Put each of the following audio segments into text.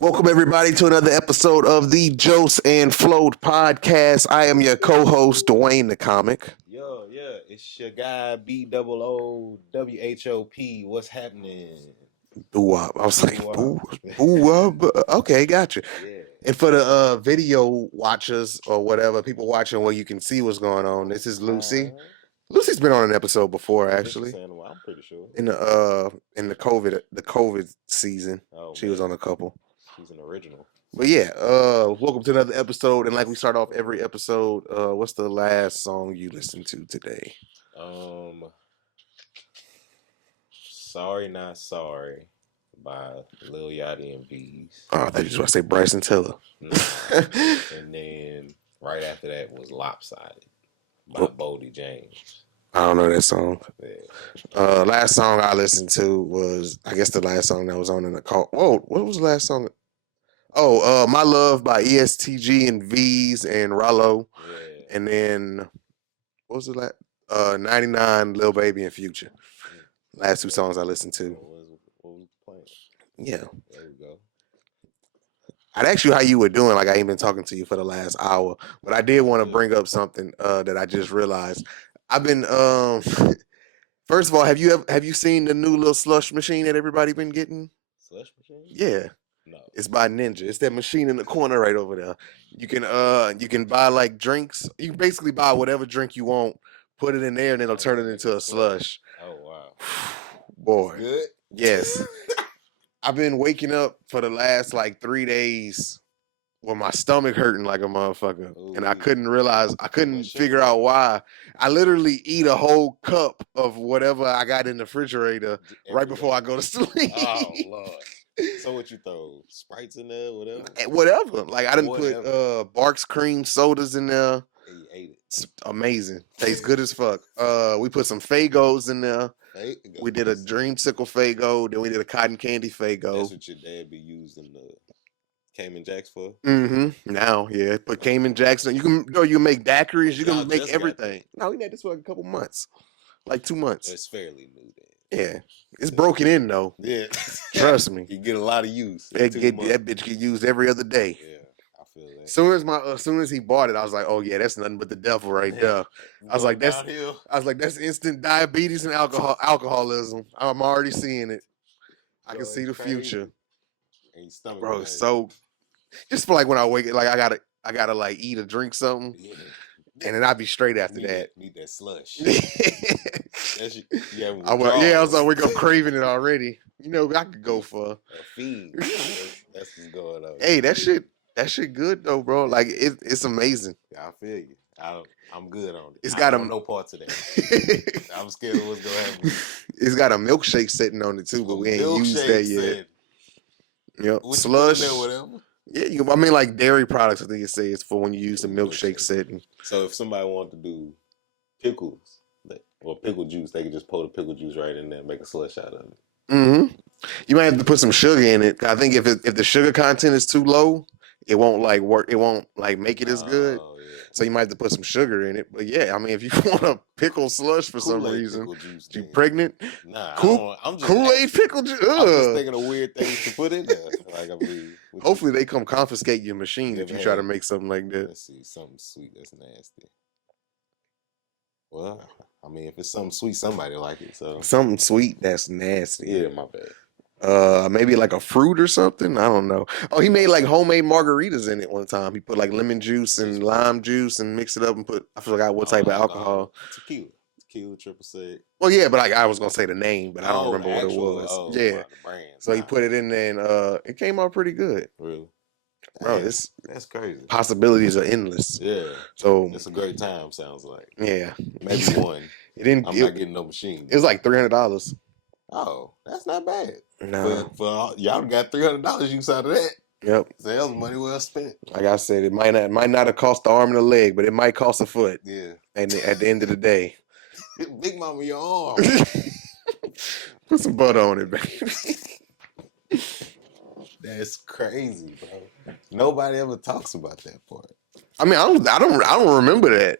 Welcome everybody to another episode of the Joce and Float podcast. I am your co-host Dwayne the Comic. Yeah, it's your guy BOOWHOP. What's happening? Boo wop. I was like, Wow. boo, boo wop. Okay, gotcha. Yeah. And for the video watchers or whatever, people watching where you can see what's going on, this is Lucy. Lucy's been on an episode before, actually. I'm pretty sure. In the COVID season. Oh, She was on a couple. She's an original. But yeah, welcome to another episode. And like we start off every episode, what's the last song you listened to today? Sorry Not Sorry by Lil Yachty and V's. Oh, I thought you just want to say Bryson Tiller. Nah. And then right after that was Lopsided by Boldy James. I don't know that song. Yeah. Last song I listened to was, I guess, the last song that was on in the call. Whoa, what was the last song? Oh, My Love by ESTG and V's and Rollo. Yeah. And then, what was the last? 99, Lil Baby and Future. Last two songs I listened to. What was playing? Yeah. There we go. I'd ask you how you were doing, like I ain't been talking to you for the last hour. But I did want to bring up something that I just realized. I've been first of all, have you seen the new little slush machine that everybody been getting? Slush machine? Yeah. No. It's by Ninja. It's that machine in the corner right over there. You can buy like drinks. You can basically buy whatever drink you want, put it in there, and it'll turn it into a slush. Oh wow. Boy. Good? Yes. I've been waking up for the last like 3 days with my stomach hurting like a motherfucker. Ooh. And I couldn't figure out why. I literally eat a whole cup of whatever I got in the refrigerator right before I go to sleep. Oh Lord. So what you throw? Sprites in there, whatever? Whatever. Like I didn't put Barks cream sodas in there. And you ate it. It's amazing. Tastes good as fuck. We put some Fagos in there. We did a Dreamsicle Fago, then we did a cotton candy Fago. That's what your dad be using the Cayman Jacks for? Mm-hmm. Now, yeah. Put Cayman Jacks in. You can make daiquiris, you can make everything. No, we had this for like a couple months. Like 2 months. It's fairly new then. Yeah. It's broken in though. Yeah. Trust me. You get a lot of use. That bitch get used every other day. Yeah, I feel that. As soon as he bought it, I was like, oh yeah, that's nothing but the devil right there. I was like, that's instant diabetes and alcoholism. I'm already seeing it. I can see the future. And your stomach, bro. So just for like when I wake up, like I gotta like eat or drink something. Yeah. And then I'd be straight after that. Need that slush. I was like, wake up craving it already. You know, I could go for a fiend. That's what's going on. Hey, that shit good though, bro. Like it's amazing. I feel you. I'm good on it. It's got no parts of that. I'm scared of what's gonna happen. It's got a milkshake sitting on it too, but we ain't used that yet. Yep. Slush. Whatever. Yeah, I mean like dairy products. I think it says for when you use the milkshake setting. So if somebody wanted to do pickles or pickle juice, they could just pour the pickle juice right in there and make a slush out of it. Mm-hmm. You might have to put some sugar in it. I think if the sugar content is too low, it won't like work. It won't like make it as good. Yeah. So you might have to put some sugar in it. But yeah, I mean, if you want a pickle slush for some reason, you pregnant? Nah, I'm just Kool-Aid pickle juice. I'm just thinking of weird things to put in there. Like, I mean, hopefully they come confiscate your machine if you try to make something like that. Let's see, something sweet that's nasty. Well, I mean, if it's something sweet, somebody like it. So something sweet that's nasty. Yeah, my bad. Maybe like a fruit or something. I don't know. Oh, he made like homemade margaritas in it one time. He put like lemon juice and lime juice and mixed it up and I forgot what type of alcohol. Tequila, triple sec. Well, yeah, but I was gonna say the name, but I don't remember what it was. Yeah. So he put it in there and it came out pretty good. Really? Bro, that's crazy. Possibilities are endless. Yeah. So it's a great time, sounds like. Yeah. Maybe one. I'm not getting no machine. It was like $300. Oh, that's not bad. No. For y'all got $300 use out of that. Yep. So that was money well spent. Like I said, it might not have cost the arm and the leg, but it might cost a foot. Yeah. And at the end of the day. Big mama, your arm. Put some butter on it, baby. That's crazy, bro. Nobody ever talks about that part. I mean, I don't remember that.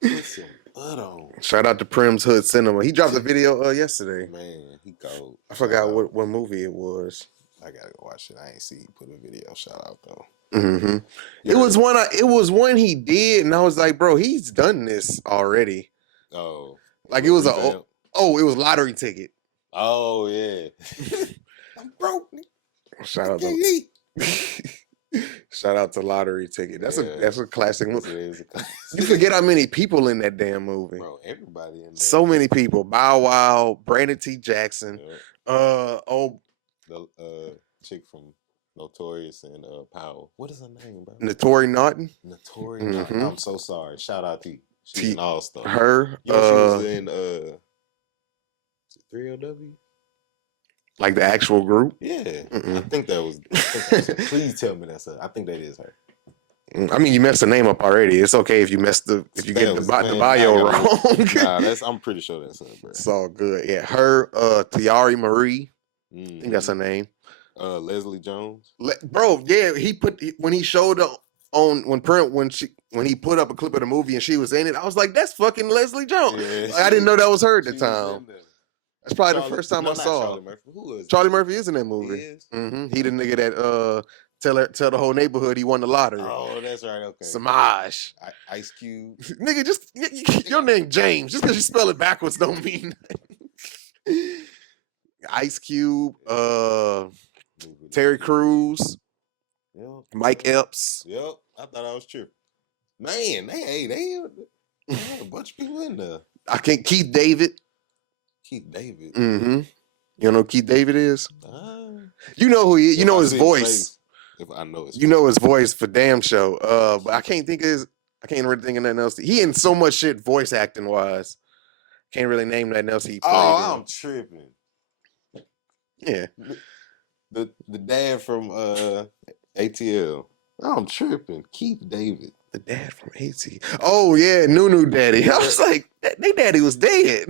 Put some butter on. Shout out to Prim's Hood Cinema. He dropped a video yesterday. Man, he cold. I forgot what movie it was. I gotta go watch it. I ain't see he put a video shout out though. Mm-hmm. It was one he did, and I was like, bro, he's done this already. Oh, like it was it was Lottery Ticket. Oh yeah. I'm broke. Shout out to shout out to Lottery Ticket. That's a classic movie. You forget how many people in that damn movie. Bro, everybody in there. So many people. Bow Wow, Brandon T. Jackson. The chick from Notorious and Power. What is her name, bro? Notori Naughton. Naughton. I'm so sorry. Shout out to she's an all-star. Her. You know she was in 3LW? Like the actual group? Yeah. I think that was please tell me that's her. I think that is her. I mean, you messed the name up already. It's okay if you get the bio wrong. Nah, I'm pretty sure that's her, bro. It's all good. Yeah, her, Tiari Marie. I think that's her name. Leslie Jones. Bro, yeah, when he showed up when he put up a clip of the movie and she was in it, I was like, that's fucking Leslie Jones. Yeah, I didn't know that was her at the time. That's probably the first time I saw Charlie Murphy. Who is Charlie Murphy is in that movie. He is? He the nigga that tell the whole neighborhood he won the lottery. Oh, that's right. Okay. Samaj. Ice Cube. Nigga, just your name James. Just because you spell it backwards don't mean Ice Cube, Terry Crews, Mike Epps. Yep, I thought I was tripping. Man, they had a bunch of people in there. Keith David. Keith David. Mm-hmm. You know who Keith David is? You know who he is. You know his voice. If I know his voice. You know his voice for damn show. But I can't really think of nothing else. He in so much shit voice acting wise. Can't really name nothing else he played. Oh, I'm tripping. Yeah. The dad from ATL. I'm tripping. Keith David. The dad from ATL. Oh yeah, Nunu Daddy. I was like, they daddy was dead.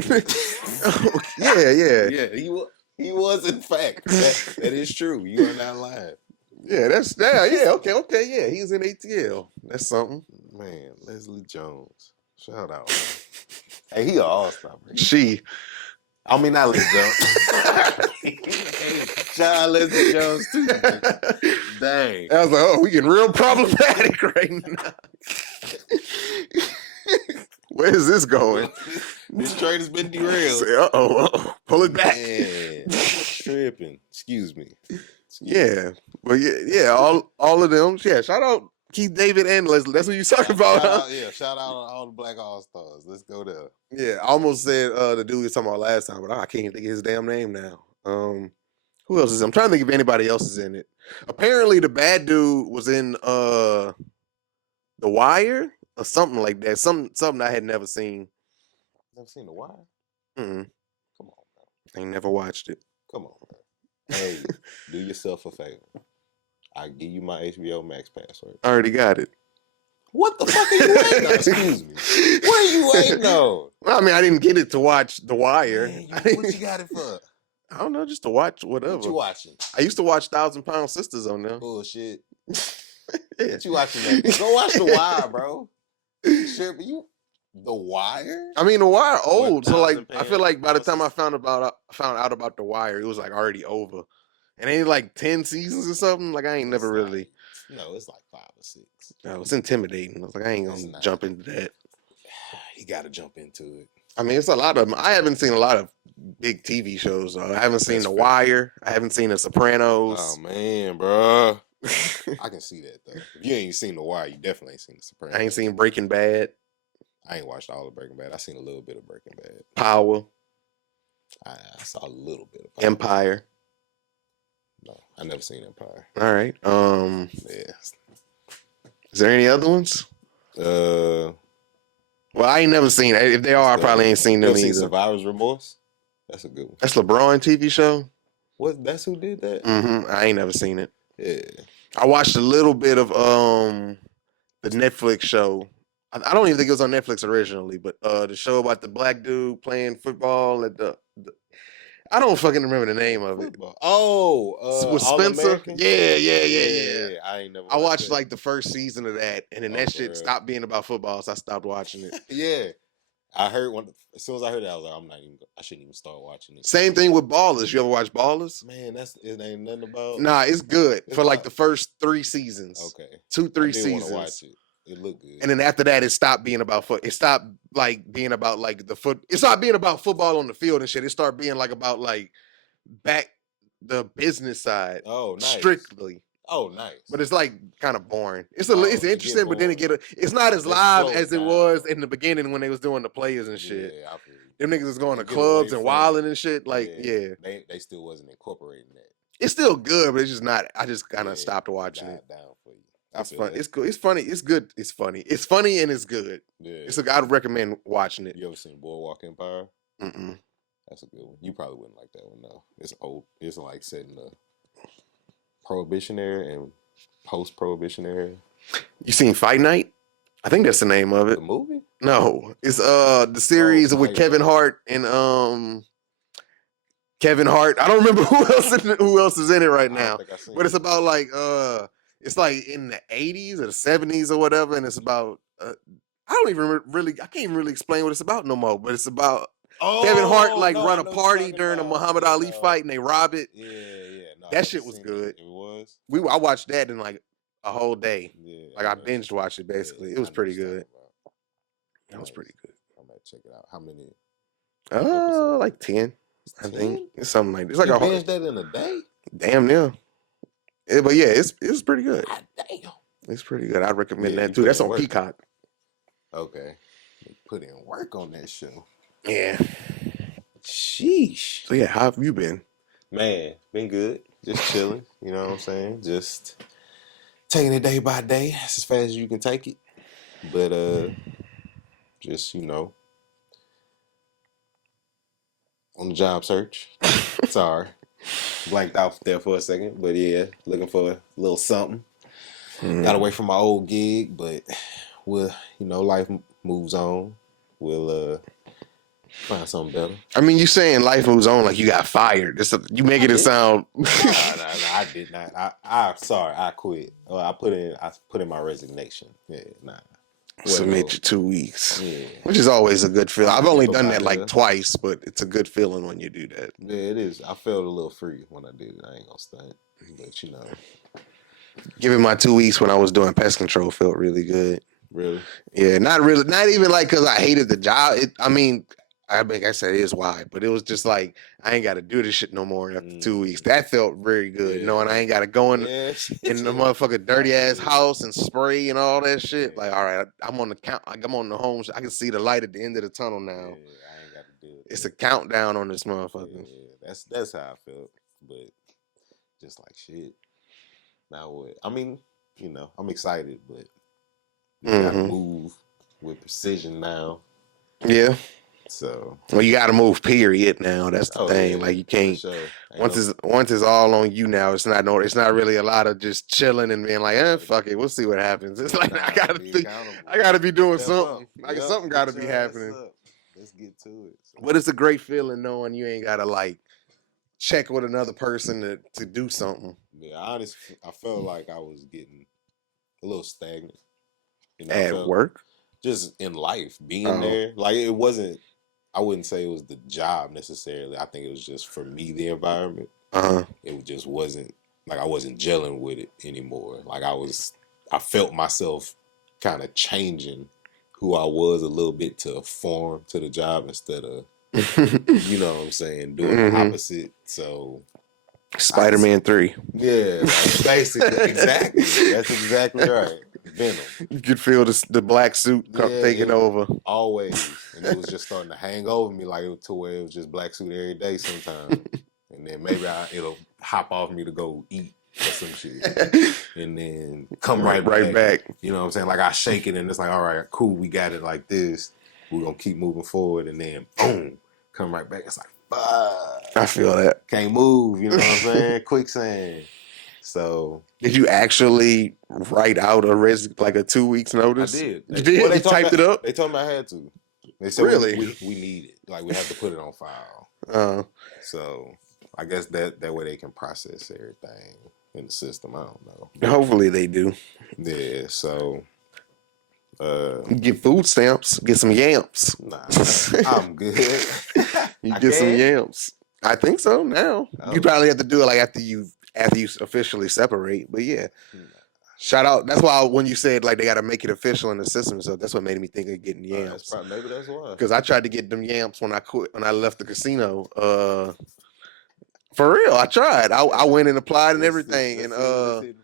Oh, yeah. Yeah, he was in fact. That is true. You are not lying. Yeah, okay, yeah. He was in ATL. That's something. Man, Leslie Jones. Shout out. Hey, he an all-star. I mean, not Leslie Jones. Shout out Leslie Jones too. Dang. I was like, oh, we getting real problematic right now. Where is this going? This train has been derailed. Uh-oh. Pull it back. Man, tripping. Excuse me. Yeah. Well, yeah, all of them. Yeah, shout out Keith David and Leslie. That's what you talking about, huh? Shout out all the Black All-Stars. Let's go there. Yeah, I almost said the dude we was talking about last time, but I can't think of his damn name now. Who else is? I'm trying to think if anybody else is in it. Apparently, the bad dude was in The Wire or something like that. Something I had never seen. Never seen The Wire? Mm-mm. Come on, man. I ain't never watched it. Come on, man. Hey, do yourself a favor. I give you my HBO Max password. I already got it. What the fuck are you waiting on? Excuse me. What are you waiting on? Well, I mean, I didn't get it to watch The Wire. Man, what you got it for? I don't know, just to watch whatever. What you watching? I used to watch 1,000-Pound Sisters on there. Bullshit. Yeah. What you watching that? Go watch The Wire, bro. Sure, but The Wire? I mean, The Wire old, so like I feel like by the time I found out about The Wire, it was like already over. And ain't like 10 seasons or something. Like I ain't never really. No, it's like 5 or 6. No, it's intimidating. I was like, I ain't gonna jump into that. You got to jump into it. I mean, it's a lot of them. I haven't seen a lot of big TV shows. I haven't seen The Wire. I haven't seen The Sopranos. Oh man, bro. I can see that though. If you ain't seen The Wire, you definitely ain't seen The Sopranos. I ain't seen Breaking Bad. I ain't watched all of Breaking Bad. I seen a little bit of Breaking Bad. Power. I saw a little bit of Power. Empire. No, I never seen Empire. All right. Yeah. Is there any other ones? Well, I ain't never seen it. If they are, I probably ain't seen them either. Seen Survivor's Remorse? That's a good one. That's LeBron TV show? What? That's who did that? Mm-hmm. I ain't never seen it. Yeah. I watched a little bit of the Netflix show. I don't even think it was on Netflix originally, but the show about the black dude playing football at the I don't fucking remember the name of it. Oh, with Spencer. Yeah. I ain't never. I watched like the first season of that, and then that shit stopped being about football, so I stopped watching it. Yeah, I heard as soon as I heard that, I was like, I shouldn't even start watching it. Same thing with Ballers. You ever watch Ballers? Man, it ain't nothing about. Nah, it's good for like the first 3 seasons. Okay. 2-3 I did want seasons. to watch it. It looked good. And then after that, it stopped being about foot. It stopped like being about like the foot. It stopped being about football on the field and shit. It started being like about like back the business side. Oh, nice. Strictly. Oh, nice. But it's like kind of boring. It's interesting, but then it's not as live as it was in the beginning when they was doing the players and shit. Yeah, I feel them niggas was going to clubs and wilding and shit. Like, yeah. They still wasn't incorporating that. It's still good, but it's just not. I just kind of stopped watching it. Down for you. That's fun. It's good. It's funny. It's good. It's funny. It's funny and it's good. Yeah. I'd recommend watching it. You ever seen Boardwalk Empire? Mm-mm. That's a good one. You probably wouldn't like that one though. It's old. It's like set in the Prohibition era and post-Prohibition era. You seen Fight Night? I think that's the name of it. The movie? No, it's the series with Kevin Hart and Kevin Hart. I don't remember who else is in it right now. But it's about like it's like in the 80s or the 70s or whatever, and it's about I don't even really I can't even really explain what it's about no more. But it's about Kevin Hart run a party during a Muhammad Ali fight and they rob it. Yeah. No, that shit was good. It was. I watched that in like a whole day. Yeah, like I binged watched it basically. It was pretty good. That was pretty good. I might check it out. How many? Like 10. I think it's something like this. It's like you binged that in a day. Damn near. Yeah, but yeah, it's pretty good. God damn. It's pretty good. I'd recommend that too. That's on Peacock. Okay. Put in work on that show. Yeah. Sheesh. So yeah, how have you been? Man, been good. Just chilling. You know what I'm saying? Just taking it day by day, as fast as you can take it. But just on the job search. Sorry, blanked out there for a second. But yeah, looking for a little something. Got away from my old gig, but life moves on. We'll find something better. I mean, you saying life moves on like you got fired. You making it sound. No, I did not. I'm sorry. I quit. I put in my resignation. Yeah, nah. Submit your 2 weeks, which is always a good feeling. I've only done that like twice, but it's a good feeling when you do that. Yeah, it is. I felt a little free when I did it. I ain't gonna stunt, but giving my 2 weeks when I was doing pest control felt really good. Really? Yeah, not really. Not even like because I hated the job. I said it is why, but it was just like I ain't got to do this shit no more after 2 weeks. That felt very good, knowing I ain't got to go in the motherfucking dirty ass house and spray and all that shit. Like, all right, I'm on the count. Like, I'm on the home. I can see the light at the end of the tunnel now. Yeah, I ain't got to do it. It's a countdown on this motherfucker. Yeah, that's how I felt. But just like shit. Now what? I mean, I'm excited, but you gotta move with precision now. Yeah. So you got to move. Period. Now that's the thing. Yeah, like you can't. Sure. Once it's all on you now. It's not really a lot of just chilling and being like, fuck it. We'll see what happens. It's like I gotta be doing something. Like something got to be happening. Let's get to it. So. But it's a great feeling knowing you ain't gotta like check with another person to do something. Yeah, honestly, I felt like I was getting a little stagnant. At work, just in life, being there. Like it wasn't. I wouldn't say it was the job necessarily. I think it was just for me the environment. It just wasn't like I wasn't gelling with it anymore. Like I felt myself kind of changing who I was a little bit to form to the job instead of you know what I'm saying, doing the opposite. So Spider-Man 3. Yeah, basically, exactly. That's exactly right. Venom. You could feel the black suit taking over. Always. And it was just starting to hang over me to where it was just black suit every day sometimes. And then maybe it'll hop off me to go eat or some shit. And then come right back. You know what I'm saying? Like I shake it and it's like, all right, cool, we got it like this. We're going to keep moving forward. And then boom, come right back. It's like, fuck. I feel that. Can't move, you know what I'm saying? Quicksand. So did you actually write out like a 2 weeks notice? I did. You did? Well, they typed it up? They told me I had to. They said really? We need it. Like we have to put it on file. So I guess that way they can process everything in the system. I don't know. Hopefully they do. Yeah, so Get food stamps. Get some yams. Nah, I'm good. You get some yams. I think so. Now you probably have to do it like after you officially separate. But yeah, shout out. That's why when you said like they got to make it official in the system, so that's what made me think of getting yams. Maybe that's why. Because I tried to get them yams when I quit when I left the casino. For real, I tried. I went and applied and everything, and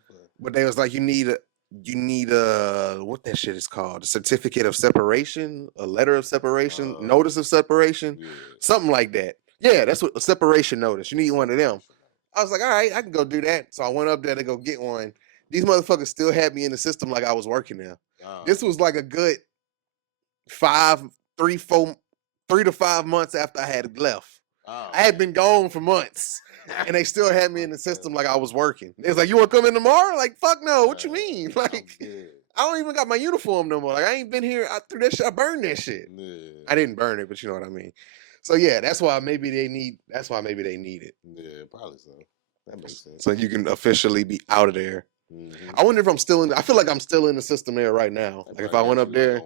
but they was like, you need what that shit is called, a certificate of separation, a letter of separation, notice of separation, something like that. Yeah, that's what a separation notice. You need one of them. I was like, all right, I can go do that. So I went up there to go get one. These motherfuckers still had me in the system like I was working there. This was like a good 3 to 5 months after I had left. I had been gone for months, and they still had me in the system like I was working. They was like, "You want to come in tomorrow?" Like, fuck no. What you mean? Like, I don't even got my uniform no more. Like, I ain't been here. I threw that shit. I burned that shit. I didn't burn it, but you know what I mean. So yeah, that's why maybe they need it. Yeah, probably so. That makes sense. So you can officially be out of there. Mm-hmm. I wonder if I'm still in. I feel like I'm still in the system there right now. Like if I went up there,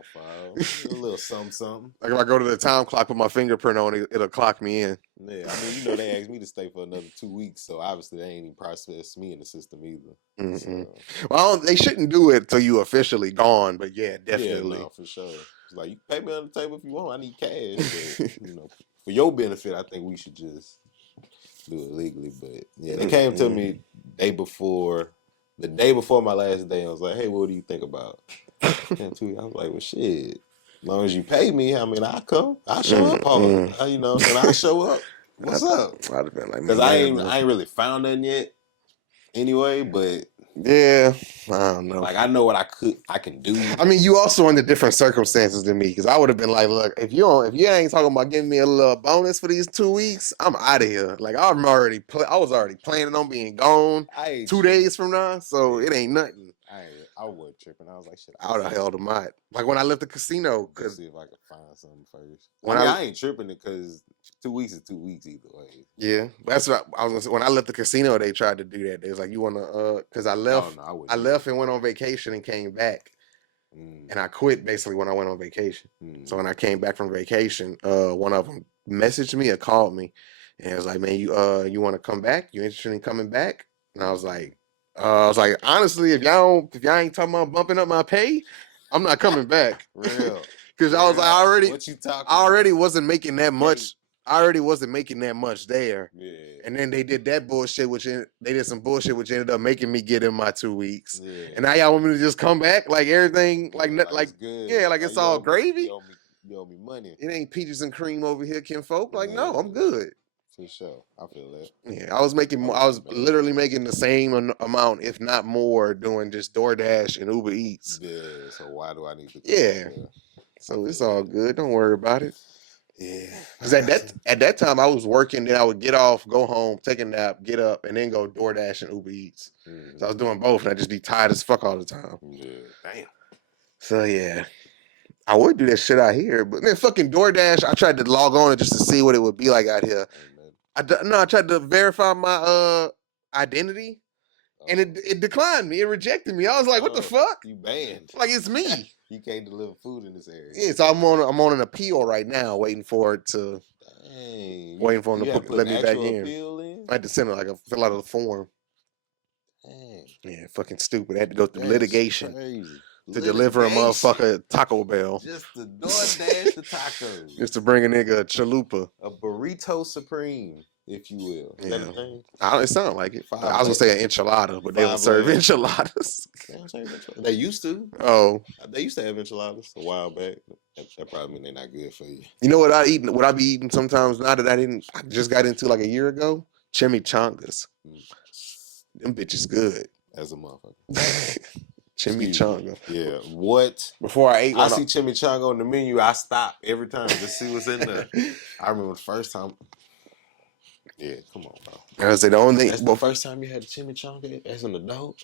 a little something. Like if I go to the time clock, put my fingerprint on it, it'll clock me in. Yeah, I mean, you know, they asked me to stay for another 2 weeks, so obviously they ain't even processed me in the system either. Mm-hmm. So. Well, they shouldn't do it till you officially gone, but yeah, definitely. Yeah, no, for sure. It's like you can pay me on the table if you want. I need cash, but, you know, for your benefit, I think we should just do it legally. But yeah, they came to me the day before my last day. I was like, "Hey, what do you think about?" And I was like, "Well, shit. As long as you pay me, I mean, I come, I show up hard, you know, and I show up. What's up?" I'd have been like, because I ain't really found nothing yet, anyway. But yeah, I don't know. Like I know what I can do. I mean, you also under different circumstances than me, because I would have been like, look, if you ain't talking about giving me a little bonus for these 2 weeks, I'm out of here. Like I was already planning on being gone 2 days from now, so it ain't nothing. I wasn't tripping. I was like, shit. I would have held them out. Like when I left the casino, because see if I could find something first. I ain't tripping it because 2 weeks is 2 weeks either way. Yeah, that's what I was gonna say. When I left the casino, they tried to do that. They was like, "You want to?" Because I left. I left and went on vacation and came back, and I quit basically when I went on vacation. So when I came back from vacation, one of them messaged me or called me, and it was like, "Man, you want to come back? You interested in coming back?" And I was like, honestly, if y'all ain't talking about bumping up my pay, I'm not coming back. Real. Because I was like, what you talking I already wasn't making that much. I already wasn't making that much there. Yeah. And then they did that bullshit, they did some bullshit, which ended up making me get in my 2 weeks. Yeah. And now y'all want me to just come back like everything, like good. Yeah, like it's all gravy. You owe me money. It ain't peaches and cream over here, kinfolk. Like, no, I'm good. For sure, I feel that. Yeah, I was literally making the same amount, if not more, doing just DoorDash and Uber Eats. Yeah, so why do I need to? Yeah, so it's all good. Don't worry about it. Yeah, because at that time I was working. Then I would get off, go home, take a nap, get up, and then go DoorDash and Uber Eats. Mm-hmm. So I was doing both, and I just be tired as fuck all the time. Yeah, damn. So yeah. I would do that shit out here, but then fucking DoorDash, I tried to log on just to see what it would be like out here. I tried to verify my identity, and it declined me. It rejected me. I was like, "What the fuck? You banned? Like it's me? You can't deliver food in this area." Yeah, so I'm on an appeal right now, waiting for it to. Waiting for him to let me back in. I had to send fill out a form. Dang. Yeah, fucking stupid. I had to go through litigation. Crazy. To deliver a motherfucker Taco Bell. Just to DoorDash the tacos. Just to bring a nigga a chalupa. A burrito supreme, if you will. Is that a thing? It sounded like it. I was going to say an enchilada, but they don't serve enchiladas. They used to. Oh. They used to have enchiladas a while back. That probably mean they're not good for you. You know what I eat? What I be eating sometimes now that I just got into like a year ago? Chimichangas. Them bitches good. As a motherfucker. Chimichanga. Yeah. What? Before I ate one. I see chimichanga on the menu, I stop every time to see what's in there. I remember the first time. Yeah, come on, bro. I was the only thing. That's the first time you had a chimichanga as an adult?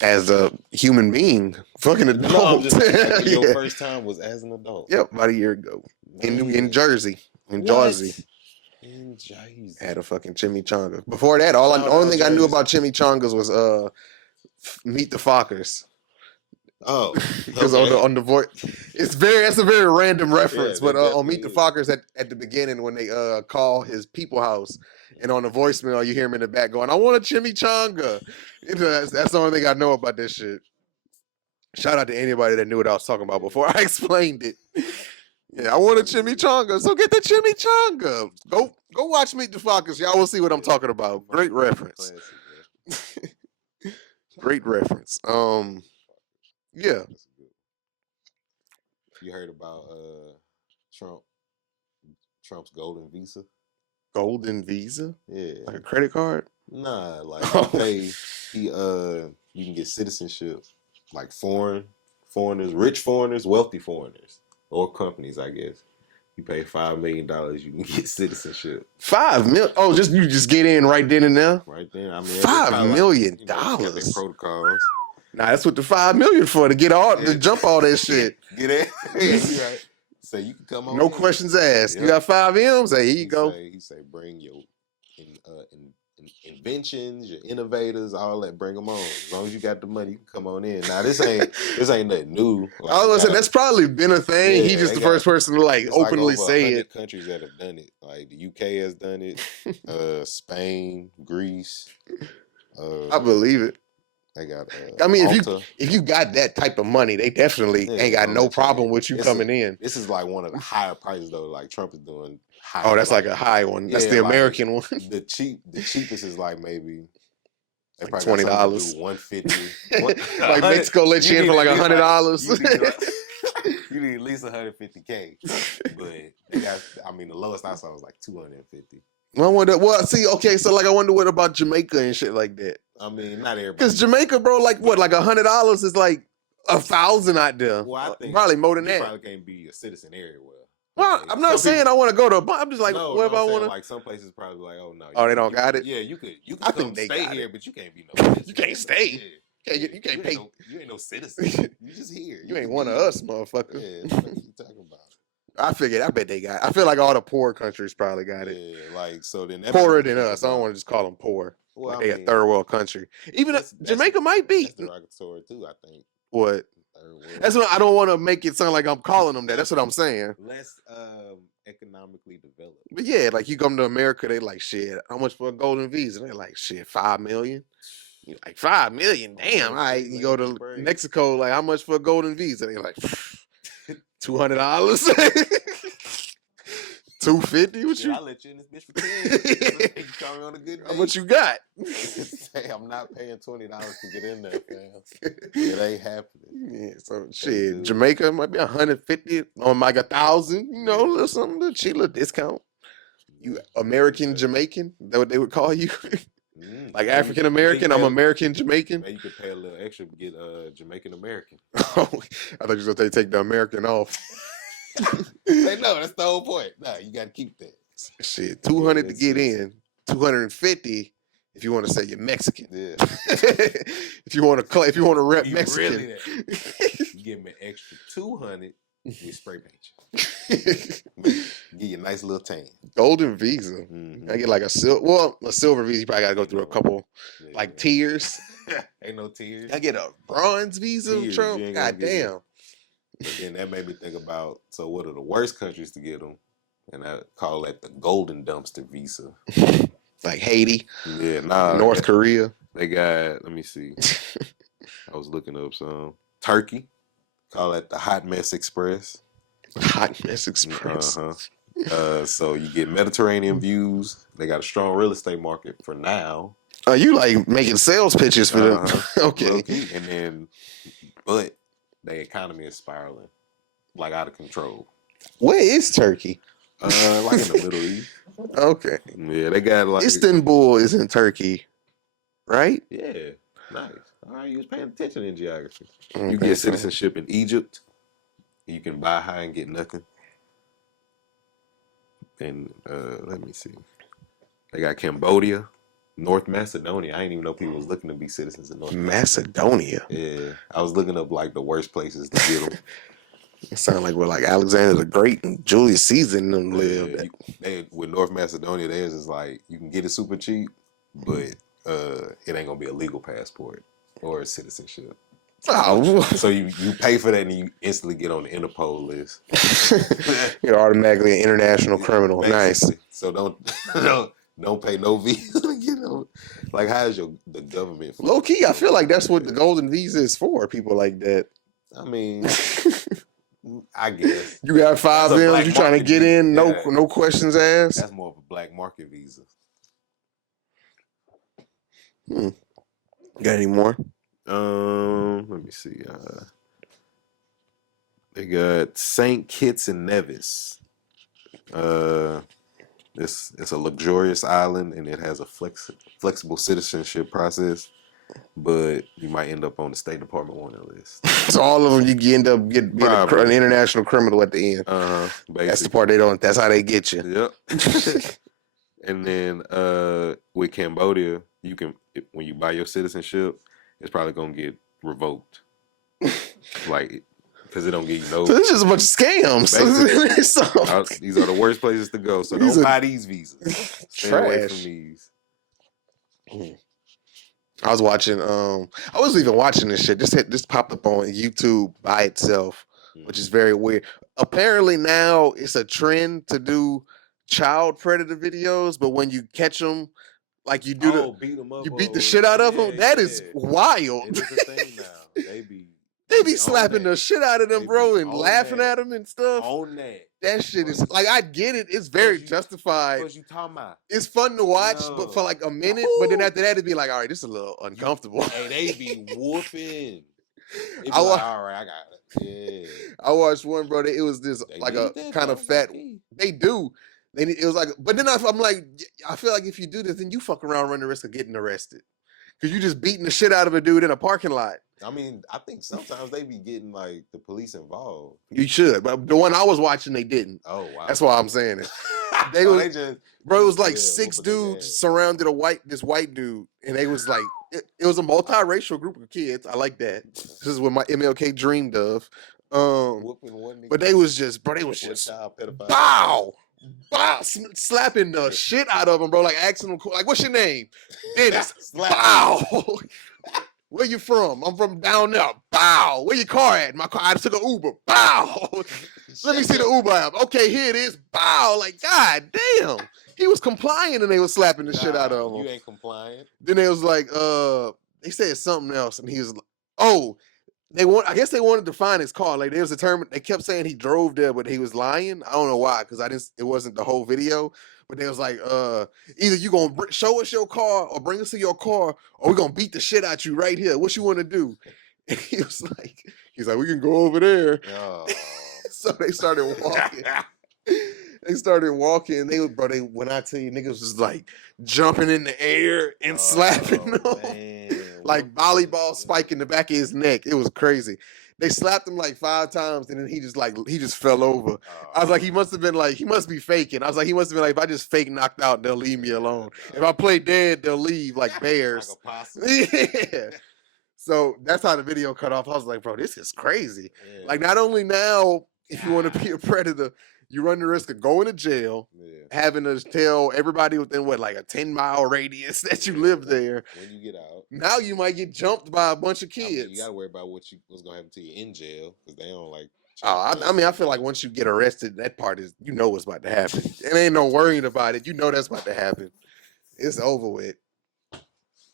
As a human being. Fucking adult. No, I'm just like, your first time was as an adult. Yep, about a year ago. In Jersey. In Jersey. In Jersey. Had a fucking chimichanga. Before that, the only thing I knew about chimichangas was Meet the Fockers. Oh, Because okay. on the voice, that's a very random reference. Yeah, But on Meet the Fockers at the beginning when they call his people house, and on the voicemail you hear him in the back going, "I want a chimichanga." That's the only thing I know about this shit. Shout out to anybody that knew what I was talking about before I explained it. Yeah, I want a chimichanga, so get the chimichanga. Go watch Meet the Fockers. Y'all will see what I'm talking about. Great reference. Great reference. Yeah. You heard about Trump's golden visa? Golden visa? Yeah. Like a credit card? Nah, like you can get citizenship, like foreigners, rich foreigners, wealthy foreigners, or companies, I guess. You pay $5 million, you can get citizenship. $5 million? Oh, you just get in right then and there? Right then. I mean, $5 million. Got their protocols. Nah, that's what the $5 million for, to jump all that shit. Get in. Right. So you can come on. No questions asked. Yep. You got 5 M's? Hey, here you go. He say bring your inventions, your innovators, all that. Bring them on. As long as you got the money, you can come on in. Now this ain't nothing new. Like, I was gonna say that's probably been a thing. Yeah, he's just the first person to openly say it. Countries that have done it, like the UK has done it, Spain, Greece. I believe it. They got. I mean, if you got that type of money, they definitely ain't got no problem with you coming in. This is like one of the higher prices though. Like Trump is doing. High, oh, that's like a high one. That's the American one. The cheapest is like maybe like $20, $150. Like Mexico let you in for like $100. You need at least $150K. But they got. I mean, the lowest I saw was like $250. I wonder. Well, see, okay, so like I wonder what about Jamaica and shit like that. I mean, not everybody. Because Jamaica, bro, like what, like $100 is like 1,000 out there. Well, I think probably more than that. You probably can't be a citizen everywhere. Well, like, I'm not saying I want to go to. I'm just like, what if I want to? Like some places probably like, oh no. Oh, they don't got it. Yeah, you could. I think they stay got here, it. but you can't be no. You can't stay. Yeah. You can't pay. You ain't no citizen. You just here. You ain't one of us, motherfucker. Yeah, what you talking about? I bet they got it. I feel like all the poor countries probably got it. Yeah, like so then poorer than us. I don't want to just call them poor. Well, like they a third world country. Even Jamaica might be. That's derogatory too, I think. What? That's what I don't want to make it sound like I'm calling them that. That's what I'm saying. Less economically developed. But yeah, like you come to America, they like shit. How much for a golden visa? They're like shit, $5 million. You're like $5 million. Damn. All right, you go to Mexico, like how much for a golden visa? They're like $200. $250? What you? I let you in this bitch for 10. You call me on a good day. How much you got? Say I'm not paying $20 to get in there, fam. It ain't happening. Yeah, so shit. Jamaica might be $150 on like $1,000. You know, little something, little discount. You American Jamaican? That what they would call you? Like African American? I'm American Jamaican. Maybe you could pay a little extra to get Jamaican American. Oh, I thought you were going to take the American off. Hey, no, that's the whole point. No, you got to keep that. Shit, $200 to get in, $250 if you want to say you're Mexican. Yeah. if you want to rep Mexican, really you give me an extra $200. We spray paint you. Get you a nice little tan. Golden visa. Mm-hmm. I get like a silver visa. You probably got to go through a couple tiers. Ain't no tiers. I get a bronze visa, Trump. God damn. But then that made me think about, so what are the worst countries to get them? And I call that the golden dumpster visa. Like Haiti. Yeah, North Korea. They got, let me see. I was looking up some. Turkey. Call that the Hot Mess Express. Hot Mess Express. So you get Mediterranean views. They got a strong real estate market for now. You like making sales pitches for them. Okay. And then, but the economy is spiraling, like out of control. Where is Turkey? Like in the Middle East. Okay. Yeah, they got like Istanbul is in Turkey, right? Yeah, nice. All right, you was paying attention in geography. You get citizenship in Egypt. You can buy high and get nothing. And let me see. They got Cambodia, North Macedonia. I didn't even know people was looking to be citizens in North Macedonia. Yeah, I was looking up like the worst places to get them. It sounds like like Alexander the Great and Julius Caesar and them lived. With North Macedonia, theirs is like you can get it super cheap, but it ain't gonna be a legal passport or a citizenship. Oh. So you pay for that and you instantly get on the Interpol list. You're automatically an international criminal. Basically. Nice. So don't pay no visa to get on. Like, how is the government? Low key, I feel like that's what the golden visa is for. People like that. I mean, I guess you got 5 M's. You trying to get in? No questions asked. That's more of a black market visa. Got any more? Let me see. They got St. Kitts and Nevis. It's a luxurious island and it has a flexible citizenship process, but you might end up on the State Department wanted list. So all of them, you end up being an international criminal at the end. That's the part they don't. That's how they get you. Yep. And then with Cambodia, you can when you buy your citizenship, it's probably gonna get revoked, like because it don't get you no. So this is a bunch of scams. These are the worst places to go. So don't buy these visas. Stay away from these. I was watching. I wasn't even watching this shit. This popped up on YouTube by itself, which is very weird. Apparently now it's a trend to do child predator videos, but when you catch them, like you do you beat the shit out of them. That is wild. It is a thing now. They be slapping the shit out of them, bro, and laughing at them and stuff. On that. That shit is like, I get it. It's very justified. What you talking about? It's fun to watch, but for like a minute. But then after that, it'd be like, all right, this is a little uncomfortable. Hey, they be whooping. All right, I got it. Yeah. I watched one, bro. It was this like a kind of fat. They do. It was like, but then I'm like, I feel like if you do this, then you fuck around, run the risk of getting arrested because you just beating the shit out of a dude in a parking lot. I mean, I think sometimes they be getting like the police involved. You should, but the one I was watching, they didn't. Oh wow, that's why I'm saying it. It was like 6 dudes surrounded this white dude, and they was like, it was a multiracial group of kids. I like that. This is what my MLK dreamed of. But they was just bow, slapping the shit out of them, bro. Like asking them, like, what's your name? Dennis. Bow. Where you from? I'm from down there. Bow. Where your car at? My car. I took an Uber. Bow. Let me see the Uber app. Okay, here it is. Bow. Like, God damn. He was complying and they was slapping the shit out of him. You ain't complying. Then they was like, they said something else, and he was like, I guess they wanted to find his car. Like they was determined. They kept saying he drove there, but he was lying. I don't know why, because it wasn't the whole video. But they was like, either you gonna show us your car or bring us to your car, or we're gonna beat the shit out you right here. What you want to do? And he's like, we can go over there. Oh. So they started walking. When I tell you, niggas was like jumping in the air and slapping them. Man. Like volleyball spike in the back of his neck. It was crazy. They slapped him like 5 times and then he just fell over. I was like, he must be faking. I was like, he must have been like, if I just fake knocked out, they'll leave me alone. If I play dead, they'll leave like bears. Like a possum. Yeah. So that's how the video cut off. I was like, bro, this is crazy. Yeah. Like, not only now, if you want to be a predator, you run the risk of going to jail, having to tell everybody within like a 10-mile radius that you live there. When you get out, now you might get jumped by a bunch of kids. I mean, you gotta worry about what's gonna happen to you in jail because they don't like. I feel like once you get arrested, that part is what's about to happen. It ain't no worrying about it. You know that's about to happen. It's over with.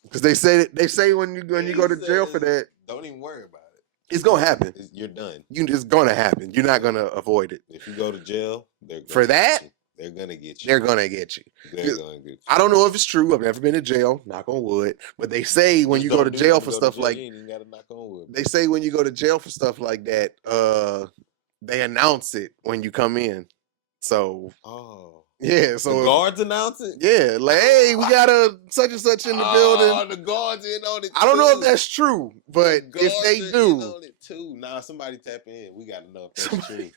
Because they say when you go to jail for that, don't even worry about it. It's gonna happen. You're done. It's gonna happen. You're not gonna avoid it. If you go to jail, they're gonna get you. They're gonna get you. They're gonna get you. I don't know if it's true. I've never been to jail. Knock on wood. But they say when you go to jail for stuff like they say when you go to jail for stuff like that, they announce it when you come in. So yeah, so the guards announce it. Yeah, like, hey, we got a such and such in the building. The guards in on it. I don't know if that's true, but if they do, on it too. Nah, somebody tap in. We got to know if that's true.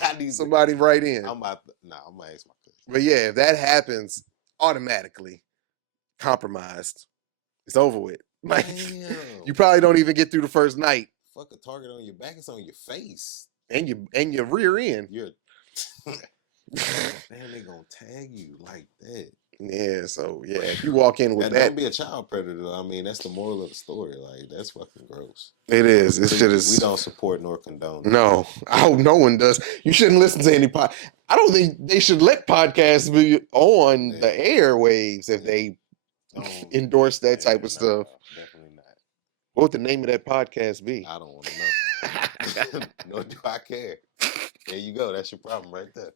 I need somebody right in. I'm gonna ask my question. But yeah, if that happens, automatically compromised. It's over with. Like, you probably don't even get through the first night. Fuck a target on your back. It's on your face and your rear end. Damn, they gonna tag you like that. Yeah, so yeah, if you walk in with And that, don't be a child predator. I mean, that's the moral of the story. Like, that's fucking gross. it is. This shit is. We don't support nor condone. No, I hope no one does. You shouldn't listen to any pod. I don't think they should let podcasts be on the airwaves if they endorse that type of stuff. Definitely not. What would the name of that podcast be? I don't want to know. Nor do I care. There you go. That's your problem right there.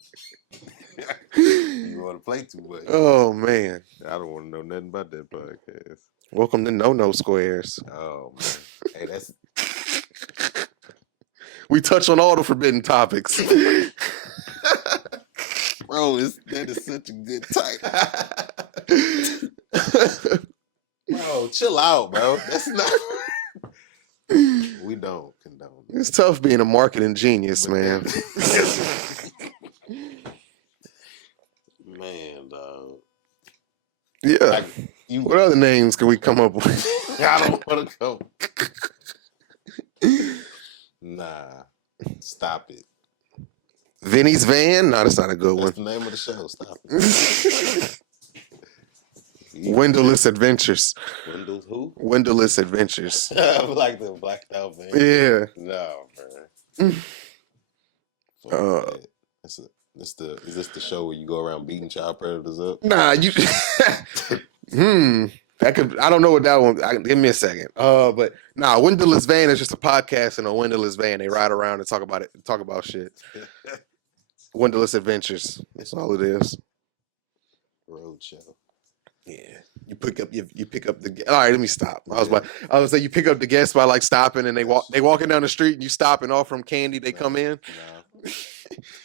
You want to play too much. Oh man, I don't want to know nothing about that podcast. Welcome to No Squares. Oh man, hey, that's. We touch on all the forbidden topics. Bro, that is such a good title. Bro, chill out, bro. That's not. We don't condone it. It's tough being a marketing genius, man. Man, dog. Yeah. Like, what other names can we come up with? I don't want to go. Nah, stop it. Vinny's Van? No, that's not a good one. That's the name of the show. Stop it. Windowless Adventures. Windows who? Windowless Adventures. Like the blacked out van. Yeah. No, man. Is this the show where you go around beating child predators up? Nah, you. That could. I don't know what that one. Give me a second. But nah, Windowless Van is just a podcast in a windowless van. They ride around and talk about shit. Windowless Adventures. That's all it is. Road show. Yeah, you pick up the. All right, let me stop. I was say you pick up the guests by like stopping and they walking down the street and you stop and offer them candy. They come in.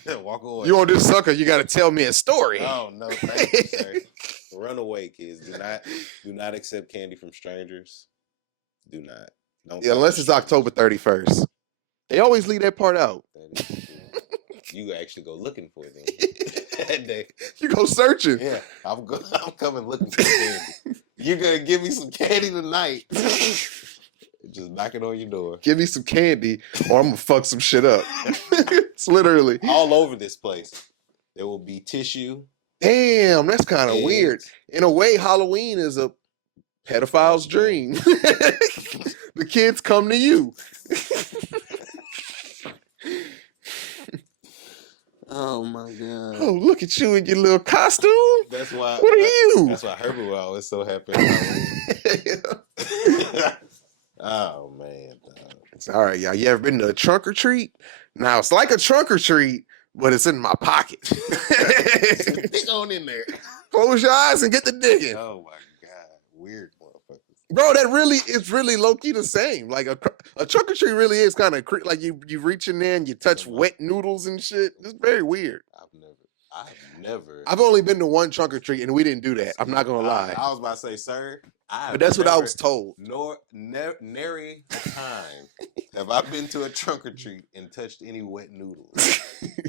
No. Walk away. You want this sucker? You got to tell me a story. Oh no, thank you, sir. Run away, kids. Do not accept candy from strangers. Do not. Don't. Yeah, unless it's October 31st. They always leave that part out. You actually go looking for them. That day. You go searching. Yeah, I'm coming looking for candy. You're gonna give me some candy tonight. Just knocking on your door. Give me some candy, or I'm gonna fuck some shit up. It's literally all over this place. There will be tissue. Damn, that's kind of weird. In a way, Halloween is a pedophile's dream. The kids come to you. Oh my god! Oh, look at you in your little costume. That's why. What are you? That's why Herbert was always so happy. Oh man! It's all right, y'all. You ever been to a trunk or treat? Now it's like a trunk or treat, but it's in my pocket. Dig on in there. Close your eyes and get the digging. Oh my god! Weird motherfuckers. Bro, it's really low key the same. Like a trunk or treat really is kind of like you reach in there and you touch wet noodles and shit. It's very weird. I've only been to one trunk or treat and we didn't do that. I'm not gonna lie. I was about to say, sir, but that's what I was told. Nary a time have I been to a trunk or treat and touched any wet noodles.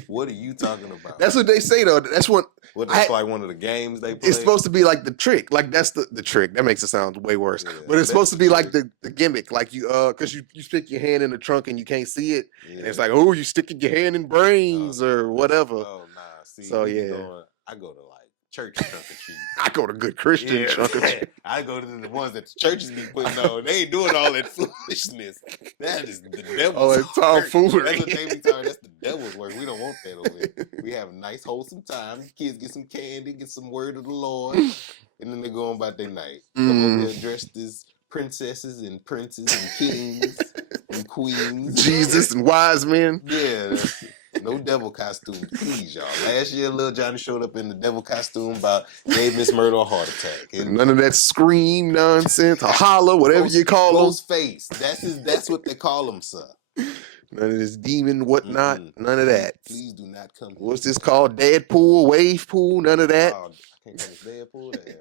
What are you talking about? That's what they say though. That's what. That's like one of the games they play. It's supposed to be like the trick. Like that's the trick. That makes it sound way worse. Yeah, but it's supposed to be like the gimmick. Like you because you stick your hand in the trunk and you can't see it. Yeah. And it's like, oh, you sticking your hand in brains or whatever. Oh nah. See, so yeah. I go to like church trunk or treat. I go to good Christian trunk or treat. I go to the ones that the churches be putting on. They ain't doing all that foolishness. That is the devil's work. Oh, it's tomfoolery. That's what they be talking. That's the devil's work. We don't want that over here. We have a nice wholesome time. Kids get some candy, get some word of the Lord, and then they go on about their night. Come over here dressed as princesses and princes and kings and queens. Jesus and wise men. Yeah. No devil costume, please, y'all. Last year, Lil Johnny showed up in the devil costume about gave Miss Murder a heart attack. And none of that scream nonsense or holler, whatever you call him. Face. That's what they call him, sir. None of this demon whatnot. None of that. Please do not come here. What's this called? Deadpool, wave pool? None of that. Oh, I can't call it Deadpool.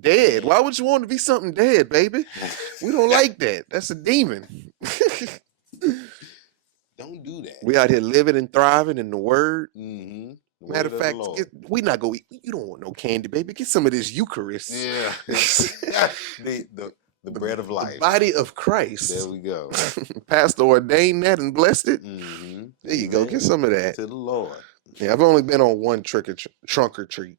Dead. Why would you want to be something dead, baby? We don't like that. That's a demon. Don't do that. We out here living and thriving in the word. Mm-hmm. Matter of fact, we not go eat. You don't want no candy, baby. Get some of this Eucharist. Yeah. the bread of life. The body of Christ. There we go. Pastor ordained that and blessed it. Mm-hmm. There you go. Get some of that. To the Lord. Yeah, I've only been on one trunk or treat.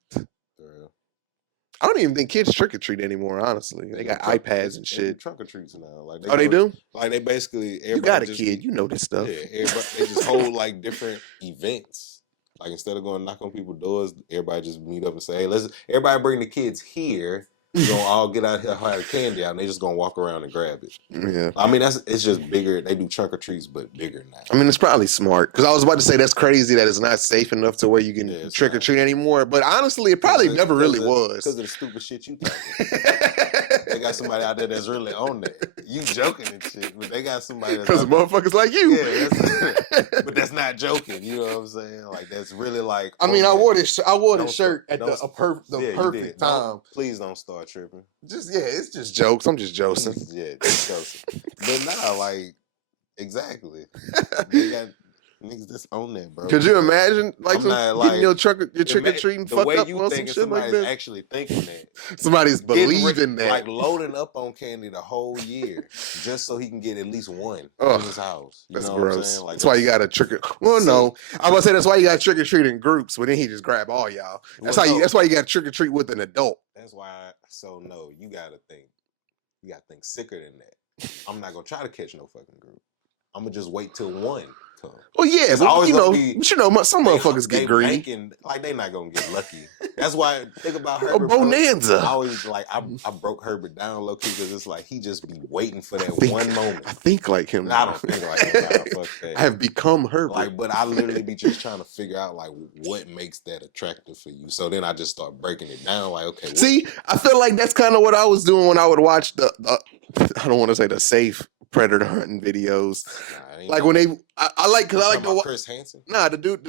I don't even think kids trick or treat anymore. Honestly, they got iPads and shit. They do trunk or treats now. Like they do. Like they basically everybody. You got a kid, you know this stuff. Yeah, everybody they just hold like different events. Like instead of going knock on people's doors, everybody just meet up and say, "Hey, let's everybody bring the kids here." We're gonna all get out here, have candy out, and they just gonna walk around and grab it. Yeah, I mean it's just bigger. They do trunk or treats, but bigger now. I mean, it's probably smart because I was about to say that's crazy that it's not safe enough to where you can trick or treat anymore. But honestly, it probably never really was because of the stupid shit you talking. They got somebody out there that's really on that. You joking and shit, but they got somebody because of motherfuckers like you. Yeah, but that's not joking. You know what I'm saying? Like that's really like. I mean, I wore this shirt at the perfect time. Please don't start tripping. It's just jokes. I'm just joking. Yeah, just joking. But nah, like exactly. They got niggas that's on that, bro. Could you imagine getting your trick or treating fucked up on some shit like that? Actually thinking that somebody's believing that, like loading up on candy the whole year just so he can get at least one in his house. That's gross. What I'm saying? Like, that's why you got to trick or. Well, no, I was gonna say that's why you got trick or treat in groups, but then he just grab all y'all. That's why you got trick or treat with an adult. That's why. So no, you gotta think sicker than that. I'm not gonna try to catch no fucking group. I'm gonna just wait till one come. Well, yeah, but some motherfuckers get greedy. Banking, like they not gonna get lucky. That's why think about Herbert. A bonanza. I always I broke Herbert down low key because it's like he just be waiting for that one moment. I think like him. I don't think like him. Nah, fuck that. I have become Herbert. Like, but I literally be just trying to figure out like what makes that attractive for you. So then I just start breaking it down. Like, okay. See, I feel like that's kind of what I was doing when I would watch the I don't want to say the safe predator hunting videos. Like when I like to watch Chris Hansen. Nah, the dude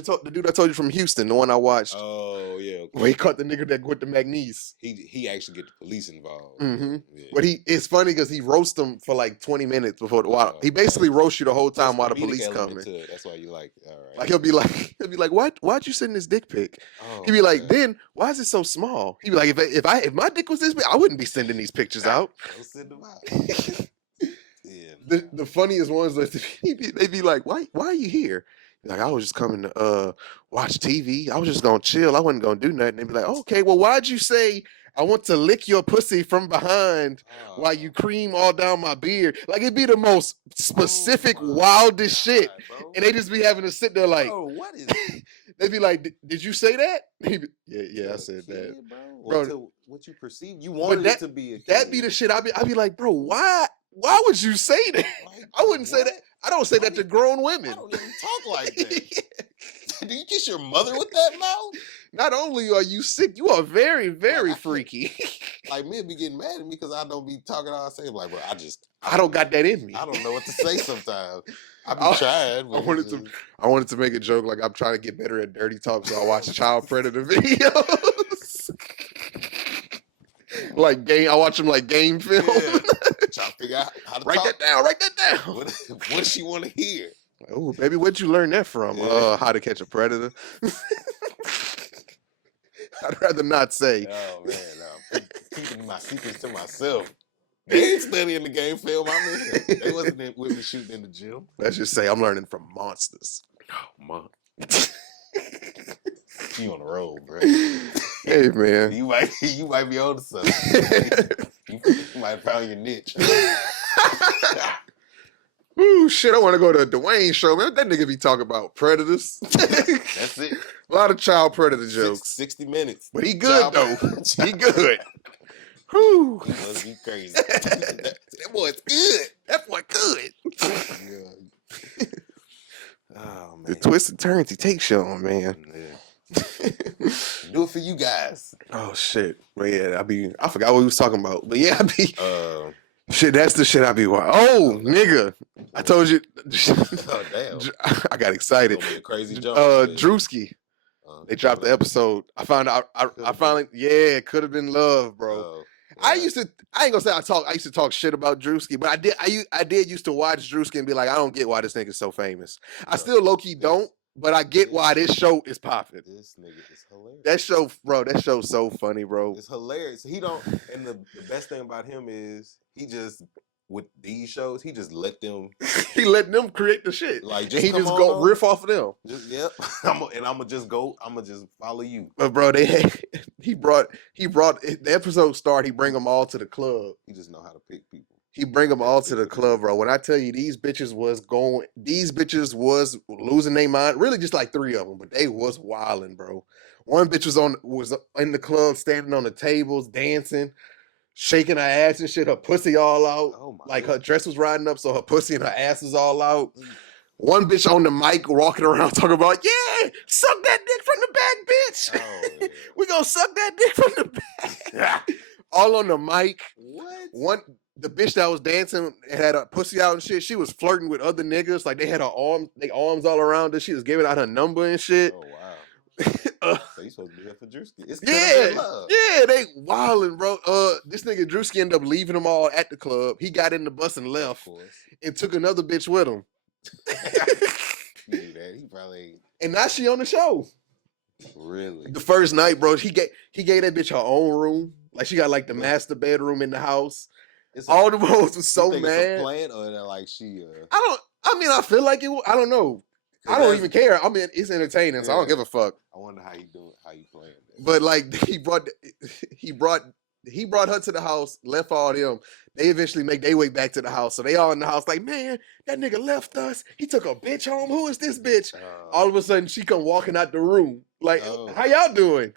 I told you from Houston, the one I watched. Oh yeah, okay. Where he caught the nigga that with the magnesium. He actually get the police involved. Mm-hmm. Yeah. But it's funny because he roasts them for like 20 minutes before he basically roasts you the whole time while the police coming. That's why you like all right. Like he'll be like, why'd you send this dick pic? He'd be like, then why is it so small? He'd be like, if my dick was this big, I wouldn't be sending these pictures out. Don't send them out. The funniest ones, they be like, why are you here? Like, I was just coming to watch TV. I was just gonna chill. I wasn't gonna do nothing. They'd be like, okay, well, why'd you say I want to lick your pussy from behind while you cream all down my beard? Like, it'd be the most specific, wildest shit. Bro. And they just be having to sit there like, what is it? They'd be like, did you say that? Yeah, I said that. Bro, what you perceive, you wanted it to be a kid. That'd be the shit. I'd be like, bro, why would you say that? Like, I wouldn't say that. I don't say that to grown women. I don't even talk like that. Do you kiss your mother with that mouth? Not only are you sick, you are very, very freaky. Like, men be getting mad at me because I don't be talking all I say. Like, bro, I don't got that in me. I don't know what to say sometimes. I be trying. I wanted to make a joke like I'm trying to get better at dirty talk, so I watch child predator videos. I watch them like game film. Yeah. Trying to figure out how to write that down. What does she want to hear? Oh, baby, where'd you learn that from? How to Catch a Predator. I'd rather not say. Oh man, no. Keeping my secrets to myself. They ain't studying the game film. They wasn't with me shooting in the gym. Let's just say I'm learning from monsters. Oh, man. You on the road, bro. Hey, man. You might be on to something. You might have found your niche. Ooh, shit, I want to go to a Dwayne show, man. That nigga be talking about predators. That's it. A lot of child predator jokes. 60 minutes. But he good, though. He good. Whew. He must be crazy. That boy's good. That boy good. Yeah. Oh, man. The twists and turns he takes you on, man. Yeah. Do it for you guys. Oh, shit. Well, yeah, I forgot what we was talking about. But yeah, shit, that's the shit I be watching. Oh, nigga. I told you. Oh, damn. I got excited. Be a crazy jump. Drewski. They dropped the episode. I found out. I finally, it could have been love, bro. I ain't gonna say I used to talk shit about Drewski, but I did used to watch Drewski and be like, I don't get why this nigga's so famous. I still low-key don't, but I get why this show is popping. This nigga is hilarious. That show's so funny, bro. It's hilarious. He don't, and the best thing about him is he just with these shows, he just let them. He let them create the shit. Like, he just go riff off of them. Yep. I'm gonna just follow you. But bro, he brought the episode start. He bring them all to the club. He just know how to pick people. He bring them all to the club, bro. When I tell you these bitches was losing their mind. Really, just like 3 of them, but they was wilding, bro. One bitch was in the club, standing on the tables, dancing, shaking her ass and shit. Her pussy all out. Oh like God. Her dress was riding up, so her pussy and her ass was all out. One bitch on the mic walking around talking about, yeah, suck that dick from the back, bitch. Oh, yeah. We gonna suck that dick from the back. All on the mic. What? The bitch that was dancing had her pussy out and shit. She was flirting with other niggas. Like, they had their arms all around her. She was giving out her number and shit. Oh, wow. So you supposed to be here for Drewski. It's love. Yeah, they wilding, bro. This nigga Drewski ended up leaving them all at the club. He got in the bus and left and took another bitch with him. He probably. And now she on the show. Really? The first night, bro, he gave that bitch her own room. Like, she got like the master bedroom in the house. All the hoes was so mad. It's a plan, or like she? I feel like it. I don't know. I don't even care. I mean, it's entertaining, so I don't give a fuck. I wonder how you doing. How you playing that? But like, he brought her to the house, left all them. They eventually make their way back to the house. So they all in the house like, man, that nigga left us. He took a bitch home. Who is this bitch? All of a sudden, she come walking out the room. Like, how y'all doing?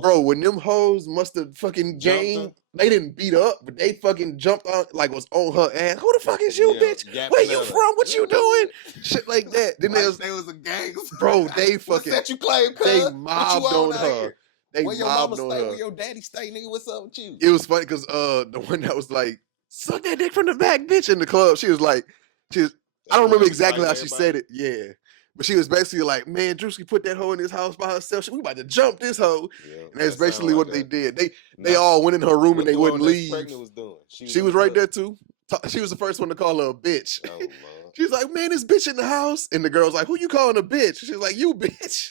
Bro, when them hoes must have fucking gained, they didn't beat up, but they fucking jumped on, like, was on her ass. Who the fuck is you, bitch? Where you from? What you doing? Shit like that. Then they was a gang. Bro, they fucking. What's that you claim, cuz? They mobbed on her. Where your mama stay? Where your daddy stay, nigga? What's up with you? It was funny because the one that was like, suck that dick from the back, bitch, in the club. She was like, I don't remember exactly how she said it. Yeah. But she was basically like, man, Drewski put that hoe in his house by herself. We about to jump this hoe. Yeah, and that's basically what they did. They all went in her room and they wouldn't leave. Was doing? She was right there too. She was the first one to call her a bitch. Oh, Lord. She was like, man, this bitch in the house. And the girl's like, who you calling a bitch? She was like, you bitch.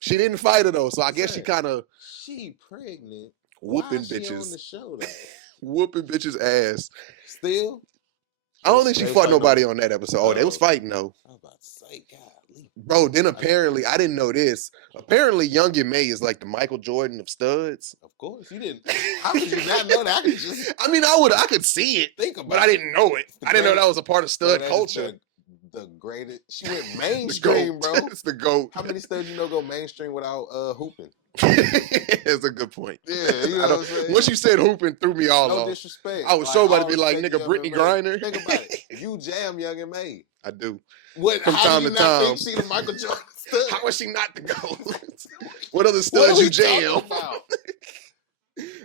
She didn't fight her though. So I guess she kind of. She pregnant. Whooping bitches. She on the show though? Whooping bitches ass. Still? I don't think she fought nobody on that episode. Oh, they was fighting though. I was about to say, golly. Bro, then apparently, I didn't know this. Apparently, Young and May is like the Michael Jordan of studs. Of course, you didn't. How could you not know that? I could see it, but I didn't know it. I didn't know that was a part of stud culture. The greatest. She went mainstream, bro. It's the GOAT. How many studs go mainstream without hooping? That's a good point. Yeah, you know what I'm saying? Once you said hooping, threw me all off. No disrespect. I was so about to be like, nigga, Brittany Griner. Think about it. You jam Young and May. I do. From time to time. Think she the Michael Jordan stud? How is she not the GOAT? What other studs you jam?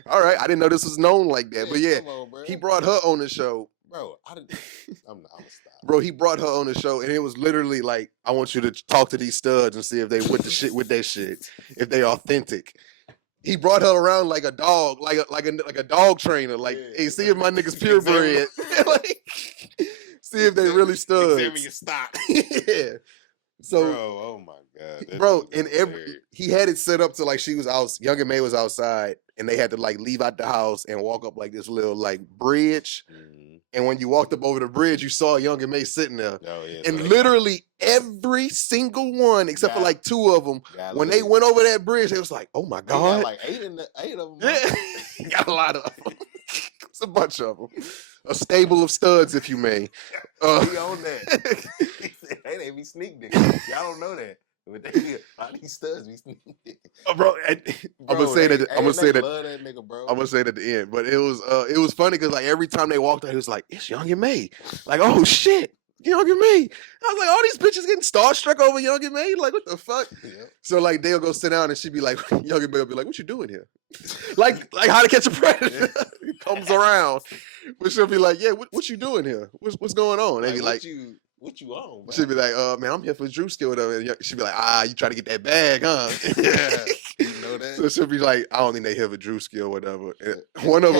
All right, I didn't know this was known like that, but yeah, he brought her on the show. Bro, I'm gonna stop. Bro, he brought her on the show, and it was literally like, I want you to talk to these studs and see if they with their shit, if they authentic. He brought her around like a dog, like a dog trainer, like, hey, see if my niggas purebred, like, see if they really studs. Examine your stock. Yeah. So, bro, oh my god, bro, and he had it set up to like she was out. Young and May was outside, and they had to like leave out the house and walk up like this little like bridge. Mm-hmm. And when you walked up over the bridge, you saw Young and May sitting there. Oh, yeah, and literally every single one, except for like 2 of them, when they went over that bridge, they was like, "Oh my god!" Like 8 of them. Yeah, got a lot of them. It's a bunch of them. A stable of studs, if you may. We own that. They be sneak digging. Y'all don't know that. But they all these studs be sneak digging. Bro, I'm gonna say that. I'm gonna say that. Love that nigga, bro. I'm gonna say that at the end. But it was funny because like every time they walked out, he was like, "It's Young and May." Like, oh shit, Young and May. I was like, all these bitches getting starstruck over Young and May. Like, what the fuck? Yeah. So like they'll go sit down and she'd be like, Young and May will be like, "What you doing here?" like How to Catch a Predator. He comes around, but she'll be like, "Yeah, what you doing here? What's going on?" They be like, what you on, bro? She'd be like, man, I'm here for Drewski or whatever. And she'd be like, you try to get that bag, huh? Yeah. You know that? So she'll be like, I don't think they here for Drewski or whatever. And one of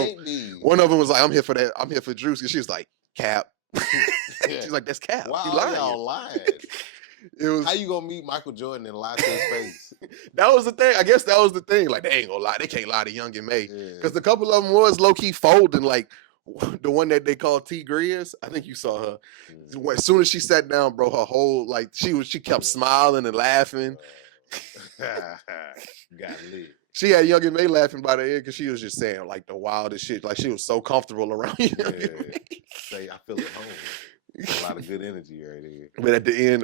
them was like, I'm here for that. I'm here for Drewski. She was like, Cap. Yeah. She's like, that's Cap. Wow, y'all lying. It was, how you gonna meet Michael Jordan and lie to his face? That was the thing. I guess that was the thing. Like, they ain't gonna lie. They can't lie to Young and May. Because a couple of them was low-key folding. Like, the one that they call T Grizz. I think you saw her. As soon as she sat down, bro, her whole like she kept smiling and laughing. Got lit. She had Young and May laughing by the end because she was just saying like the wildest shit. Like she was so comfortable around you. Say I feel at home. A lot of good energy right here. But at the end,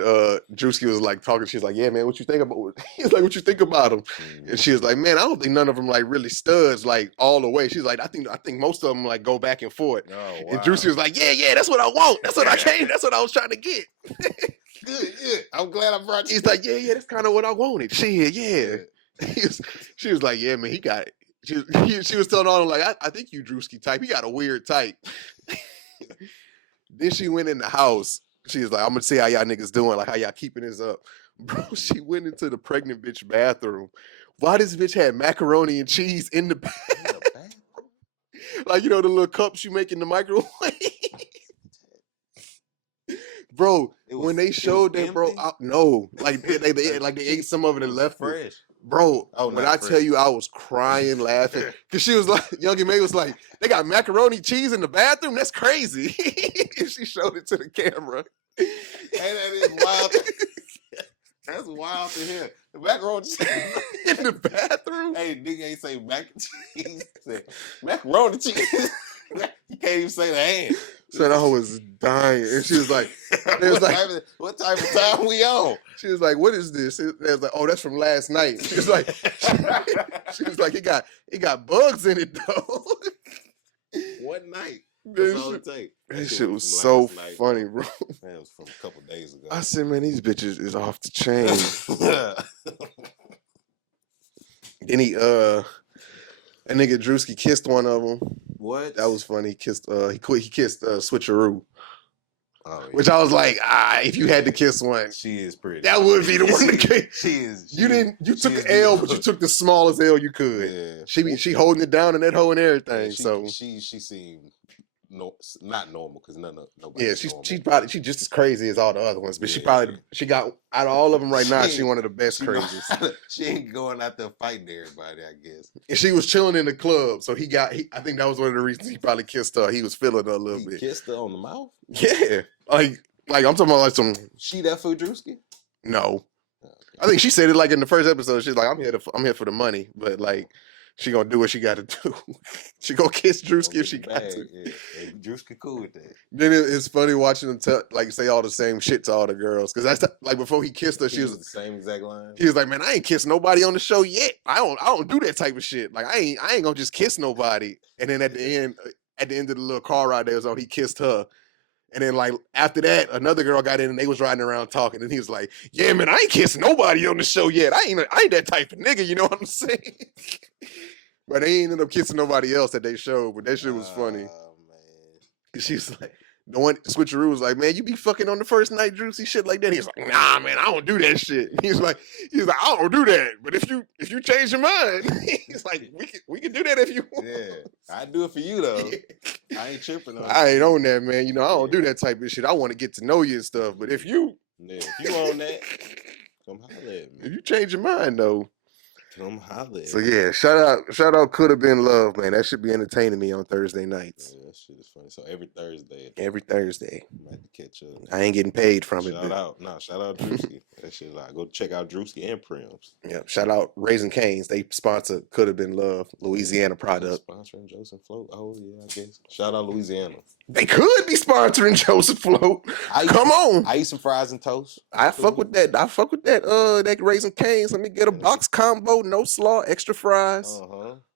Drewski was like talking. She's like, "Yeah, man, what you think about?" He's like, "What you think about him?" And she was like, "Man, I don't think none of them like really studs like all the way." She's like, "I think most of them like go back and forth." Oh, wow. And Drewski was like, "Yeah, that's what I want. That's what I came. That's what I was trying to get." Good, yeah. I'm glad I brought you. He's like, "Yeah, that's kind of what I wanted." Shit, yeah. She was like, "Yeah, man, he got it." She was telling all like, I think you Drewski type. He got a weird type. Then she went in the house. She was like, I'm gonna see how y'all niggas doing, like how y'all keeping this up. Bro, she went into the pregnant bitch bathroom. Why this bitch had macaroni and cheese in the bathroom? Like, you know, the little cups you make in the microwave? Bro, when they showed that, bro, no. Like they ate some of it and left it. Bro, when I tell you I was crying, laughing, because she was like, Young and May was like, they got macaroni cheese in the bathroom? That's crazy. She showed it to the camera. Hey, that is wild. That's wild to hear. The macaroni cheese in the bathroom? Hey, nigga ain't say mac and cheese. Say macaroni cheese. You can't even say the hand. Said I was dying. And she was like, what type of time we on? She was like, what is this? It was like, oh, that's from last night. She was like, it got bugs in it though. One night. That's all it take. That shit was so funny, bro. Man, it was from a couple days ago. I said, man, these bitches is off the chain. Then that nigga Drewski kissed one of them. What? That was funny. He kissed Switcheroo. Oh, yeah. Which I was like, if you had to kiss one, she is pretty. That would be the one to kiss. She is. You took an L, but you took the smallest L you could. Yeah. She holding it down in that hole and everything. Yeah, she seemed not normal because nobody. Yeah, she's just as crazy as all the other ones, but she got out of all of them right now. She's one of the best craziest. She ain't going out there fighting everybody, I guess. And she was chilling in the club, so I think that was one of the reasons he probably kissed her. He was feeling her a little bit. Kissed her on the mouth. Yeah, like I'm talking about like some. She that for Drewski? No, I think she said it like in the first episode. She's like, I'm here for the money, but like. She gonna do what she got to do. She gonna kiss Drewski if she got to. Yeah. Hey, Drewski cool with that. Then it's funny watching him say all the same shit to all the girls because that's like before he kissed her, she was the same exact line. He was like, "Man, I ain't kissed nobody on the show yet. I don't do that type of shit. Like I ain't gonna just kiss nobody." And then at the end of the little car ride there was on, he kissed her. And then, like, after that, another girl got in and they was riding around talking. And he was like, yeah, man, I ain't kissed nobody on the show yet. I ain't that type of nigga, you know what I'm saying? But they ain't ended up kissing nobody else that they showed. But that shit was funny. Oh, man. She's like, the one Switcheroo was like, man, you be fucking on the first night, Drewsy, shit like that. He's like, nah, man, I don't do that shit. He's like, I don't do that. But if you change your mind, he's like, we can do that if you want. Yeah, I do it for you though. Yeah. I ain't tripping on. I ain't on that, man. You know, I don't do that type of shit. I want to get to know you and stuff. But if you on that, come holler at me. If you change your mind though. Come holler. So yeah, shout out Could Have Been Love, man. That should be entertaining me on Thursday nights. Yeah, that shit is funny. So every Thursday. Every Thursday. I'm about to catch up. I ain't getting paid from it. Shout out Drewski. That shit like go check out Drewski and Prims. Yeah. Shout out Raising Cane's. They sponsor Could Have Been Love, Louisiana product. Sponsoring JoceAndFloat. Oh yeah, I guess. Shout out Louisiana. They could be sponsoring JoceAndFloat. Come on. I eat some fries and toast. I fuck with that. That Raising Cane's. Let me get a box combo, no slaw, extra fries.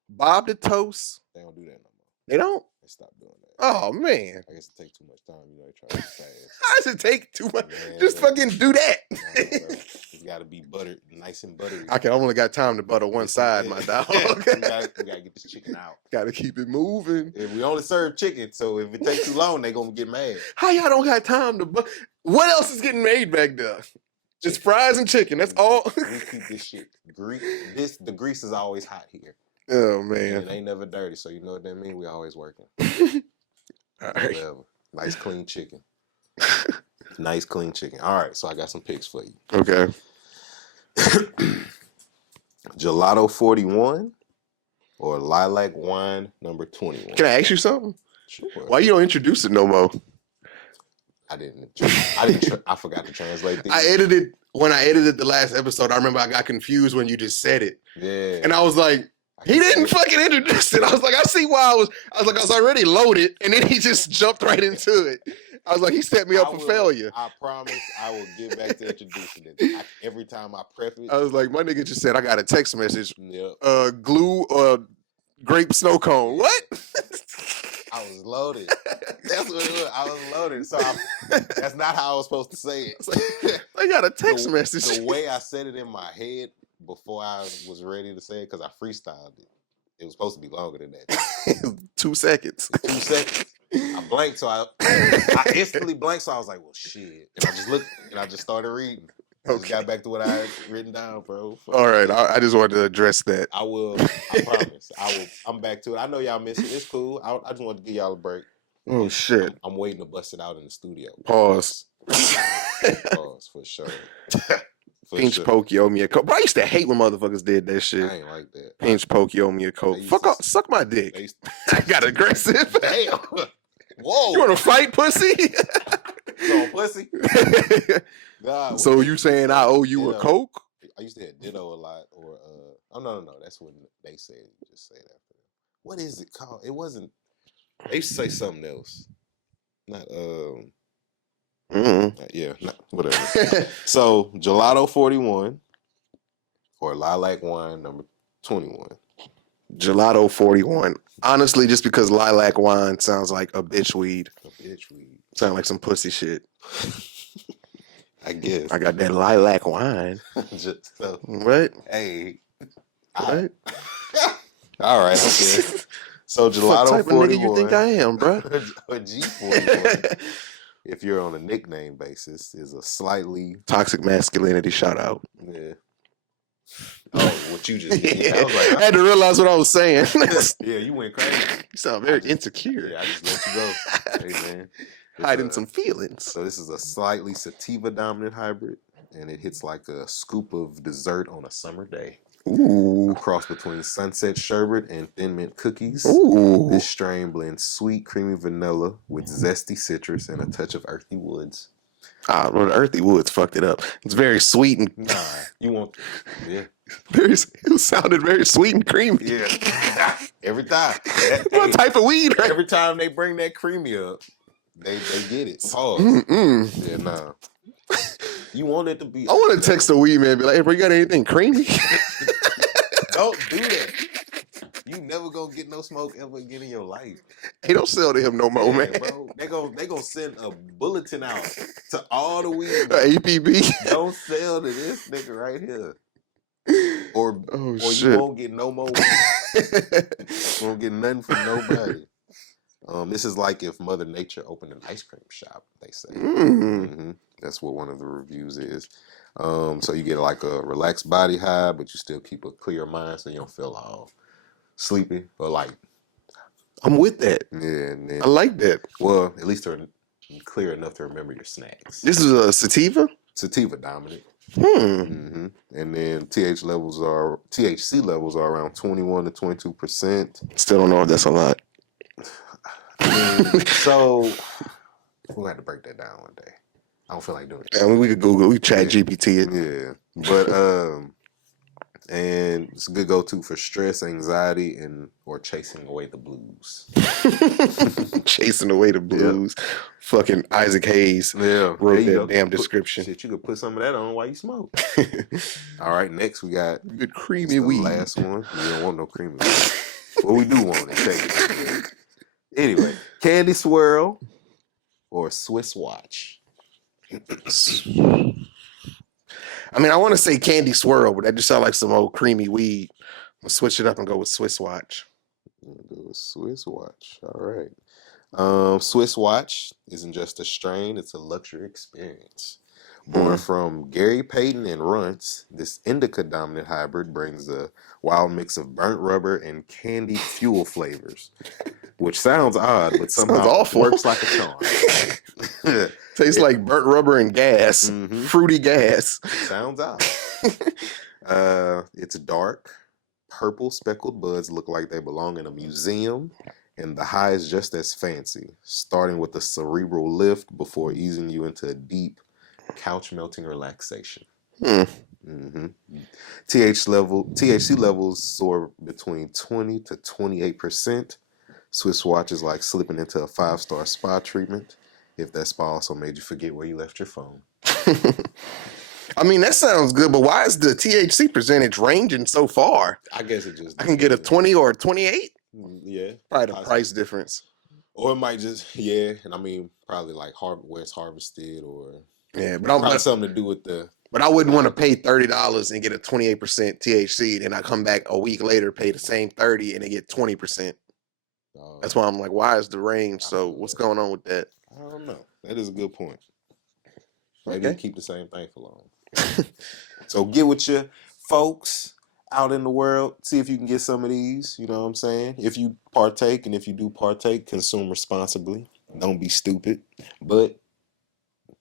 Bob the toast. They don't do that no more. They don't? They stopped doing that. Oh man. I guess it takes too much time, you know, they try to be fast. How does it take too much? Man, just fucking do that. It's gotta be buttered, nice and buttery. I only got time to butter one side, my dog. we gotta get this chicken out. Gotta keep it moving. And we only serve chicken, so if it takes too long, they gonna get mad. How y'all don't got time to butter? What else is getting made back there? Just fries and chicken. That's all. We keep this shit the grease is always hot here. Oh man. And it ain't never dirty, so you know what that means? We always working. All right. Whatever. Nice clean chicken. Nice clean chicken. All right, so I got some picks for you. Okay. Gelato 41 or Lilac Wine number 21. Can I ask you something? Sure. Why you don't introduce it no more? I forgot to translate these. When I edited the last episode, I remember I got confused when you just said it. Yeah. And I was like, he didn't fucking introduce it. I was like, I see why I was already loaded, and then he just jumped right into it. I was like, he set me up for failure. I promise I will get back to introducing it. Every time I prep it. I was like, my nigga just said I got a text message. Yep. Glue grape snow cone. What? I was loaded. That's what it was. I was loaded. So that's not how I was supposed to say it. I got a text message. The way I said it in my head before I was ready to say it, because I freestyled it. It was supposed to be longer than that. 2 seconds. 2 seconds. I blanked, so I instantly blanked, so I was like, well, shit. And I just looked, and I just started reading. I just got back to what I had written down, bro. All right, I just wanted to address that. I will. I promise. I'm back to it. I know y'all miss it. It's cool. I just wanted to give y'all a break. Oh, shit. I'm waiting to bust it out in the studio. Pause. Pause, for sure. Pinch poke, you owe me a coke. Bro, I used to hate when motherfuckers did that shit. I ain't like that. Pinch poke, you owe me a coke. Fuck off, suck my dick. I got aggressive. Damn. Whoa. You want to fight, pussy? So, pussy? God, so you saying I owe you a coke? I used to hear ditto a lot, or no. That's when they said just say that. What is it called? It wasn't. They used to say something else. Not yeah, whatever. So Gelato 41 or Lilac Wine number 21. Gelato 41. Honestly, just because lilac wine sounds like a bitch weed. A bitch weed. Sound like some pussy shit. I guess. I got that lilac wine. What? Hey. What? All right, okay. So Gelato what type 41. Of nigga you think I am, bro? A G41. If you're on a nickname basis, is a slightly toxic masculinity shout out. Yeah. Oh, what you just did. Yeah. I had to realize what I was saying. Yeah, you went crazy. You sound very insecure. Yeah, I just let you go. Hey, man. Hiding some feelings. So this is a slightly sativa dominant hybrid, and it hits like a scoop of dessert on a summer day. Ooh. A cross between sunset sherbet and thin mint cookies. Ooh. This strain blends sweet, creamy vanilla with zesty citrus and a touch of earthy woods. Ah, well, the earthy woods fucked it up. It's very sweet and you want it sounded very sweet and creamy. Yeah. Every time. What type of weed? Right? Every time they bring that creamy up, they get it. Pause. Yeah, nah. You want it to be. I want to text a weed man and be like, hey, bro, you got anything creamy? Don't do that. You never gonna get no smoke ever again in your life. Hey, don't sell to him no more, man. Bro. They gonna send a bulletin out to all the weed. APB. Don't sell to this nigga right here. Or shit. You won't get no more weed. You won't get nothing from nobody. This is like if Mother Nature opened an ice cream shop, they say. Mm-hmm. That's what one of the reviews is. So you get like a relaxed body high, but you still keep a clear mind so you don't feel all sleepy or like. I'm with that. Yeah, I like that. Well, at least they're clear enough to remember your snacks. This is a sativa? Sativa dominant. Mm-hmm. And then THC levels are around 21 to 22%. Still don't know if that's a lot. So we'll have to break that down one day. I don't feel like doing it. I mean, we could Google, we chat GPT it. Yeah. But and it's a good go-to for stress, anxiety, or chasing away the blues. Chasing away the blues. Yep. Fucking Isaac Hayes wrote that damn description. Shit, you could put some of that on while you smoke. All right, next we got good creamy weed. Last one. We don't want no creamy weed. What we do want is take it. Anyway, Candy Swirl or Swiss Watch. I mean, I want to say Candy Swirl, but that just sounds like some old creamy weed. I'm gonna switch it up and go with Swiss Watch. Do a Swiss Watch. All right. Swiss Watch isn't just a strain; it's a luxury experience. Born from Gary Payton and Runts, this indica dominant hybrid brings a wild mix of burnt rubber and candied fuel flavors, which sounds odd, but somehow works like a charm. Tastes like burnt rubber and gas, fruity gas. Sounds odd. It's dark. Purple speckled buds look like they belong in a museum, And the high is just as fancy, starting with a cerebral lift before easing you into a deep, couch-melting relaxation. Mm-hmm. THC levels soar between 20 to 28%. Swiss watch is like slipping into a 5-star spa treatment, if that spa also made you forget where you left your phone. I mean, that sounds good, but why is the THC percentage ranging so far? I guess it just... I can get a 20 or a 28? Yeah. Probably the price difference. Or it might just, yeah, and I mean, probably like where it's harvested, or yeah, but probably something to do with the... But I wouldn't want to pay $30 and get a 28% THC, and I come back a week later, pay the same 30 and they get 20%. That's why I'm like, why is the range? So what's going on with that? I don't know. That is a good point. Maybe keep the same thing for long. So get with your folks out in the world. See if you can get some of these. You know what I'm saying? If you partake, and if you do partake, consume responsibly. Don't be stupid. But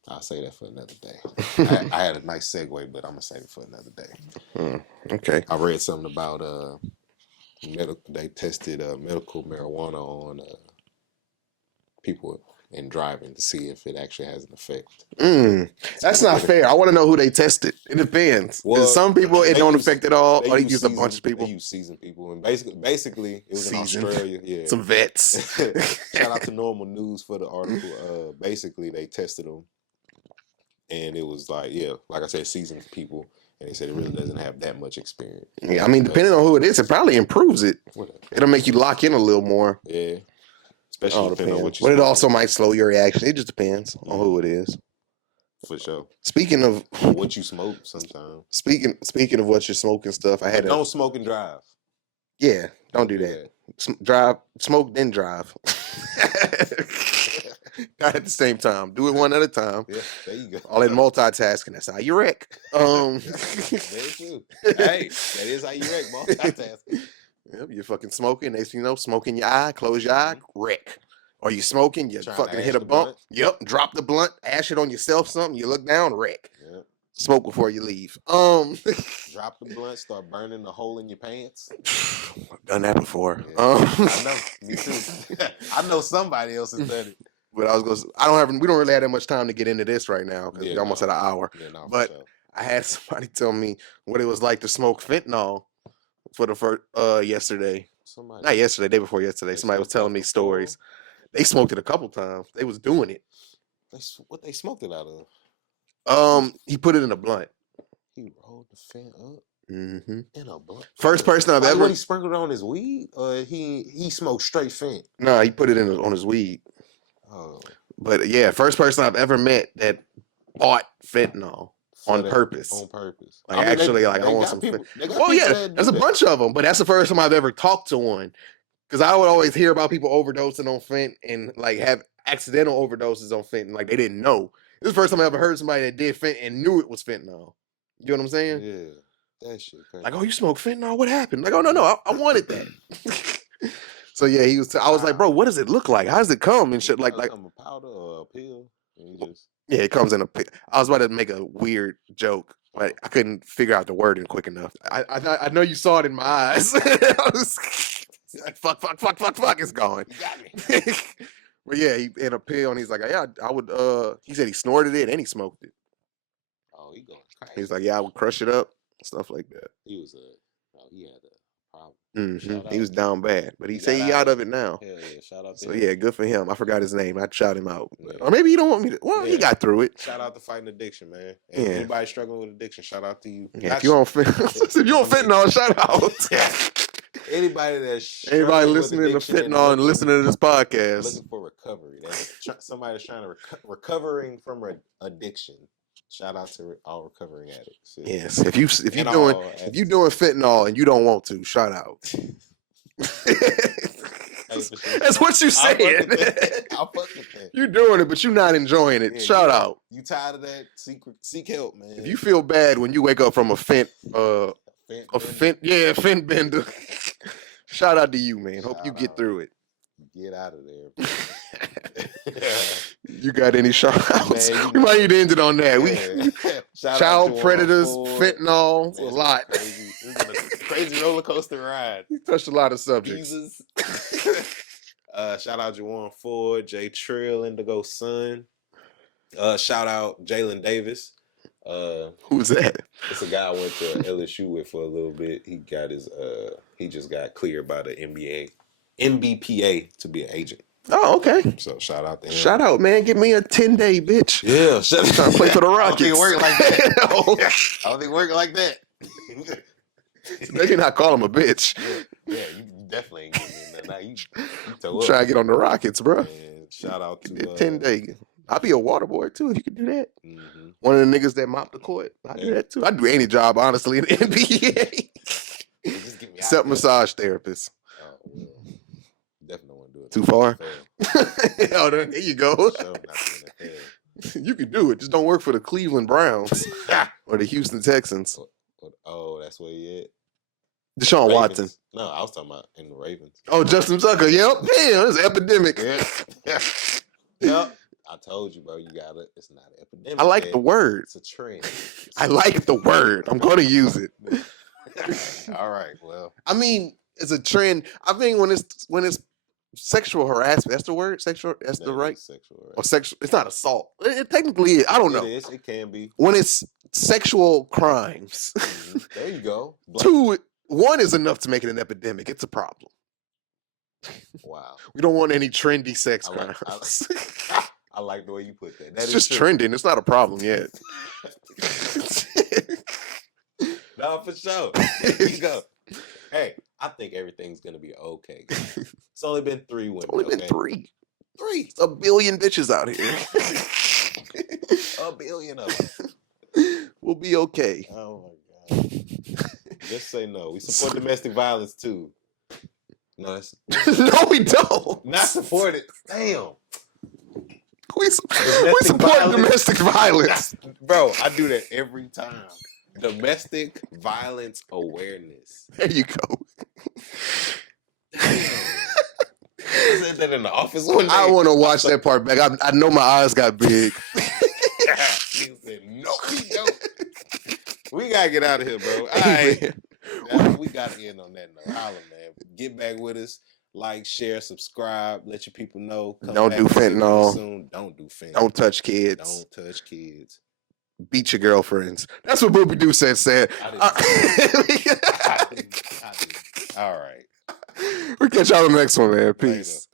I'll say that for another day. I had a nice segue, but I'm going to save it for another day. Okay. I read something about they tested medical marijuana on people in driving to see if it actually has an effect. That's not fair. I want to know who they tested. It depends. Well, some people it don't affect at all, or they use a bunch of people. They use seasoned people, and basically it was seasoned. In Australia. Yeah, some vets. Shout out to Normal News for the article. Basically, they tested them, and it was like, like I said, seasoned people. And they said it really doesn't have that much experience. Yeah, I mean, depending on who it is, it probably improves it. It'll make you lock in a little more. Yeah. Especially depending on what you But it also might slow your reaction. It just depends on who it is. For sure. Speaking of what you smoke sometimes. Speaking of what you're smoking stuff, don't smoke and drive. Yeah, don't do that. Smoke, then drive. Not at the same time. Do it one at a time. Yeah, there you go. All that multitasking. That's how you wreck. Very true. Hey, that is how you wreck, multitasking. Yep, you're fucking smoking. Next thing you know, smoke in your eye, close your eye, wreck. Or you smoking, you fucking hit a bump. Blunt. Yep, drop the blunt, ash it on yourself something, you look down, wreck. Yep. Smoke before you leave. Drop the blunt, start burning the hole in your pants. I've done that before. Yeah. I know, me too. I know somebody else has done it. But we don't really have that much time to get into this right now because we're almost at an hour. Yeah, but sure. I had somebody tell me what it was like to smoke fentanyl for the first yesterday. Not yesterday, day before yesterday. Somebody was telling me stories. They smoked it a couple times. They was doing it. What they smoked it out of? He put it in a blunt. He rolled the fent up. Mm-hmm. In a blunt. First person I've ever. He sprinkled it on his weed, or he smoked straight fent. No, he put it on his weed. Oh. But yeah, first person I've ever met that bought fentanyl on purpose. On purpose. Like I want some. Well, yeah, there's a bunch of them, but that's the first time I've ever talked to one. Because I would always hear about people overdosing on fent and like have accidental overdoses on fent, and like they didn't know. This is the first time I ever heard somebody that did fent and knew it was fentanyl. You know what I'm saying? Yeah, that shit. Crazy. Like, oh, you smoke fentanyl? What happened? Like, oh no, I wanted that. So yeah, I was like, bro, what does it look like? How does it come and shit? Like a powder or a pill? Yeah, it comes in a pill. I was about to make a weird joke, but I couldn't figure out the wording quick enough. I know you saw it in my eyes. I was like, fuck, it's gone. You got me. But yeah, he in a pill, and he's like, yeah, I would. He said he snorted it and he smoked it. Oh, he going crazy. He's like, yeah, I would crush it up, stuff like that. He had a problem. Mm-hmm. He was down bad, but he said he out of it now. Yeah, shout out to him. Yeah, good for him. I forgot his name. I'd shout him out. Yeah. Or maybe you don't want me to. Well, he got through it. Shout out to fighting addiction, man. And anybody struggling with addiction, shout out to you. Yeah, if you on fentanyl, shout out. Anybody listening to fentanyl and listening to this podcast, looking for recovery. Somebody's trying to recovering from addiction. Shout out to all recovering addicts. Yes, if you doing fentanyl and you don't want to, shout out. That's what you saying. I'll fuck with that. You're doing it, but you're not enjoying it. Shout out. You tired of that? Seek help, man. If you feel bad when you wake up from a fent bender, shout out to you, man. Hope you get through it. Get out of there. You got any shout outs? We might need to end it on that. Child predators, fentanyl, a lot. Crazy roller coaster ride. You touched a lot of subjects. Shout out Juwan Ford, Jay Trill, Indigo Sun. Shout out Jalen Davis. Who's that? It's a guy I went to LSU with for a little bit. He got his he just got cleared by the NBPA to be an agent. Oh, okay. So shout out to him. Shout out, man. Give me a 10-day, bitch. Yeah, trying to play for the Rockets. I don't think it work like that. I don't think it work like that. Maybe not call him a bitch. Yeah, you definitely ain't getting in there. Now you try to get on the Rockets, bro. And shout out to 10-day. I'll be a water boy too if you could do that. Mm-hmm. One of the niggas that mop the court. I do that too. I'd do any job, honestly, in the NBA. Just get me except massage therapist. Oh, well, definitely want to do it. Too far? Oh, there you go. You can do it. Just don't work for the Cleveland Browns or the Houston Texans. Oh, that's where he at? Deshaun Watson. No, I was talking about in the Ravens. Oh, Justin Tucker. Yep. Damn, it's an epidemic. Yep. I told you, bro. You got it. It's not an epidemic. I like the word. It's a trend. I like the word. I'm going to use it. All right. Well, I mean, it's a trend. I think when it's sexual harassment, that's the word. Sexual. That's the right. Sexual. Or sexual. It's not assault. It technically is. I don't know. It is. It can be. When it's sexual crimes. There you go. One is enough to make it an epidemic. It's a problem. Wow. We don't want any trendy sex crimes. I like the way you put that. It's just trending. It's not a problem yet. No, for sure. There you go. Hey, I think everything's gonna be okay. It's only been 3 women. It's only been 3. 3. It's a billion bitches out here. A billion of them. We'll be okay. Oh my god. Just say no. We support domestic violence too. No, no, we don't. Not support it. Damn. We support domestic violence. Bro, I do that every time. Domestic violence awareness. There you go. I said that in the office one day. I want to watch that part back. I know my eyes got big. He said, no, we don't. We got to get out of here, bro. All right. We got to end on that note. Holla, man. Get back with us. Like, share, subscribe. Let your people know. Don't do fentanyl. Soon. Don't do fentanyl. Don't touch kids. Don't touch kids. Beat your girlfriends. That's what Booby Doo said. All right. We'll catch y'all on the next one, man. Peace. Later.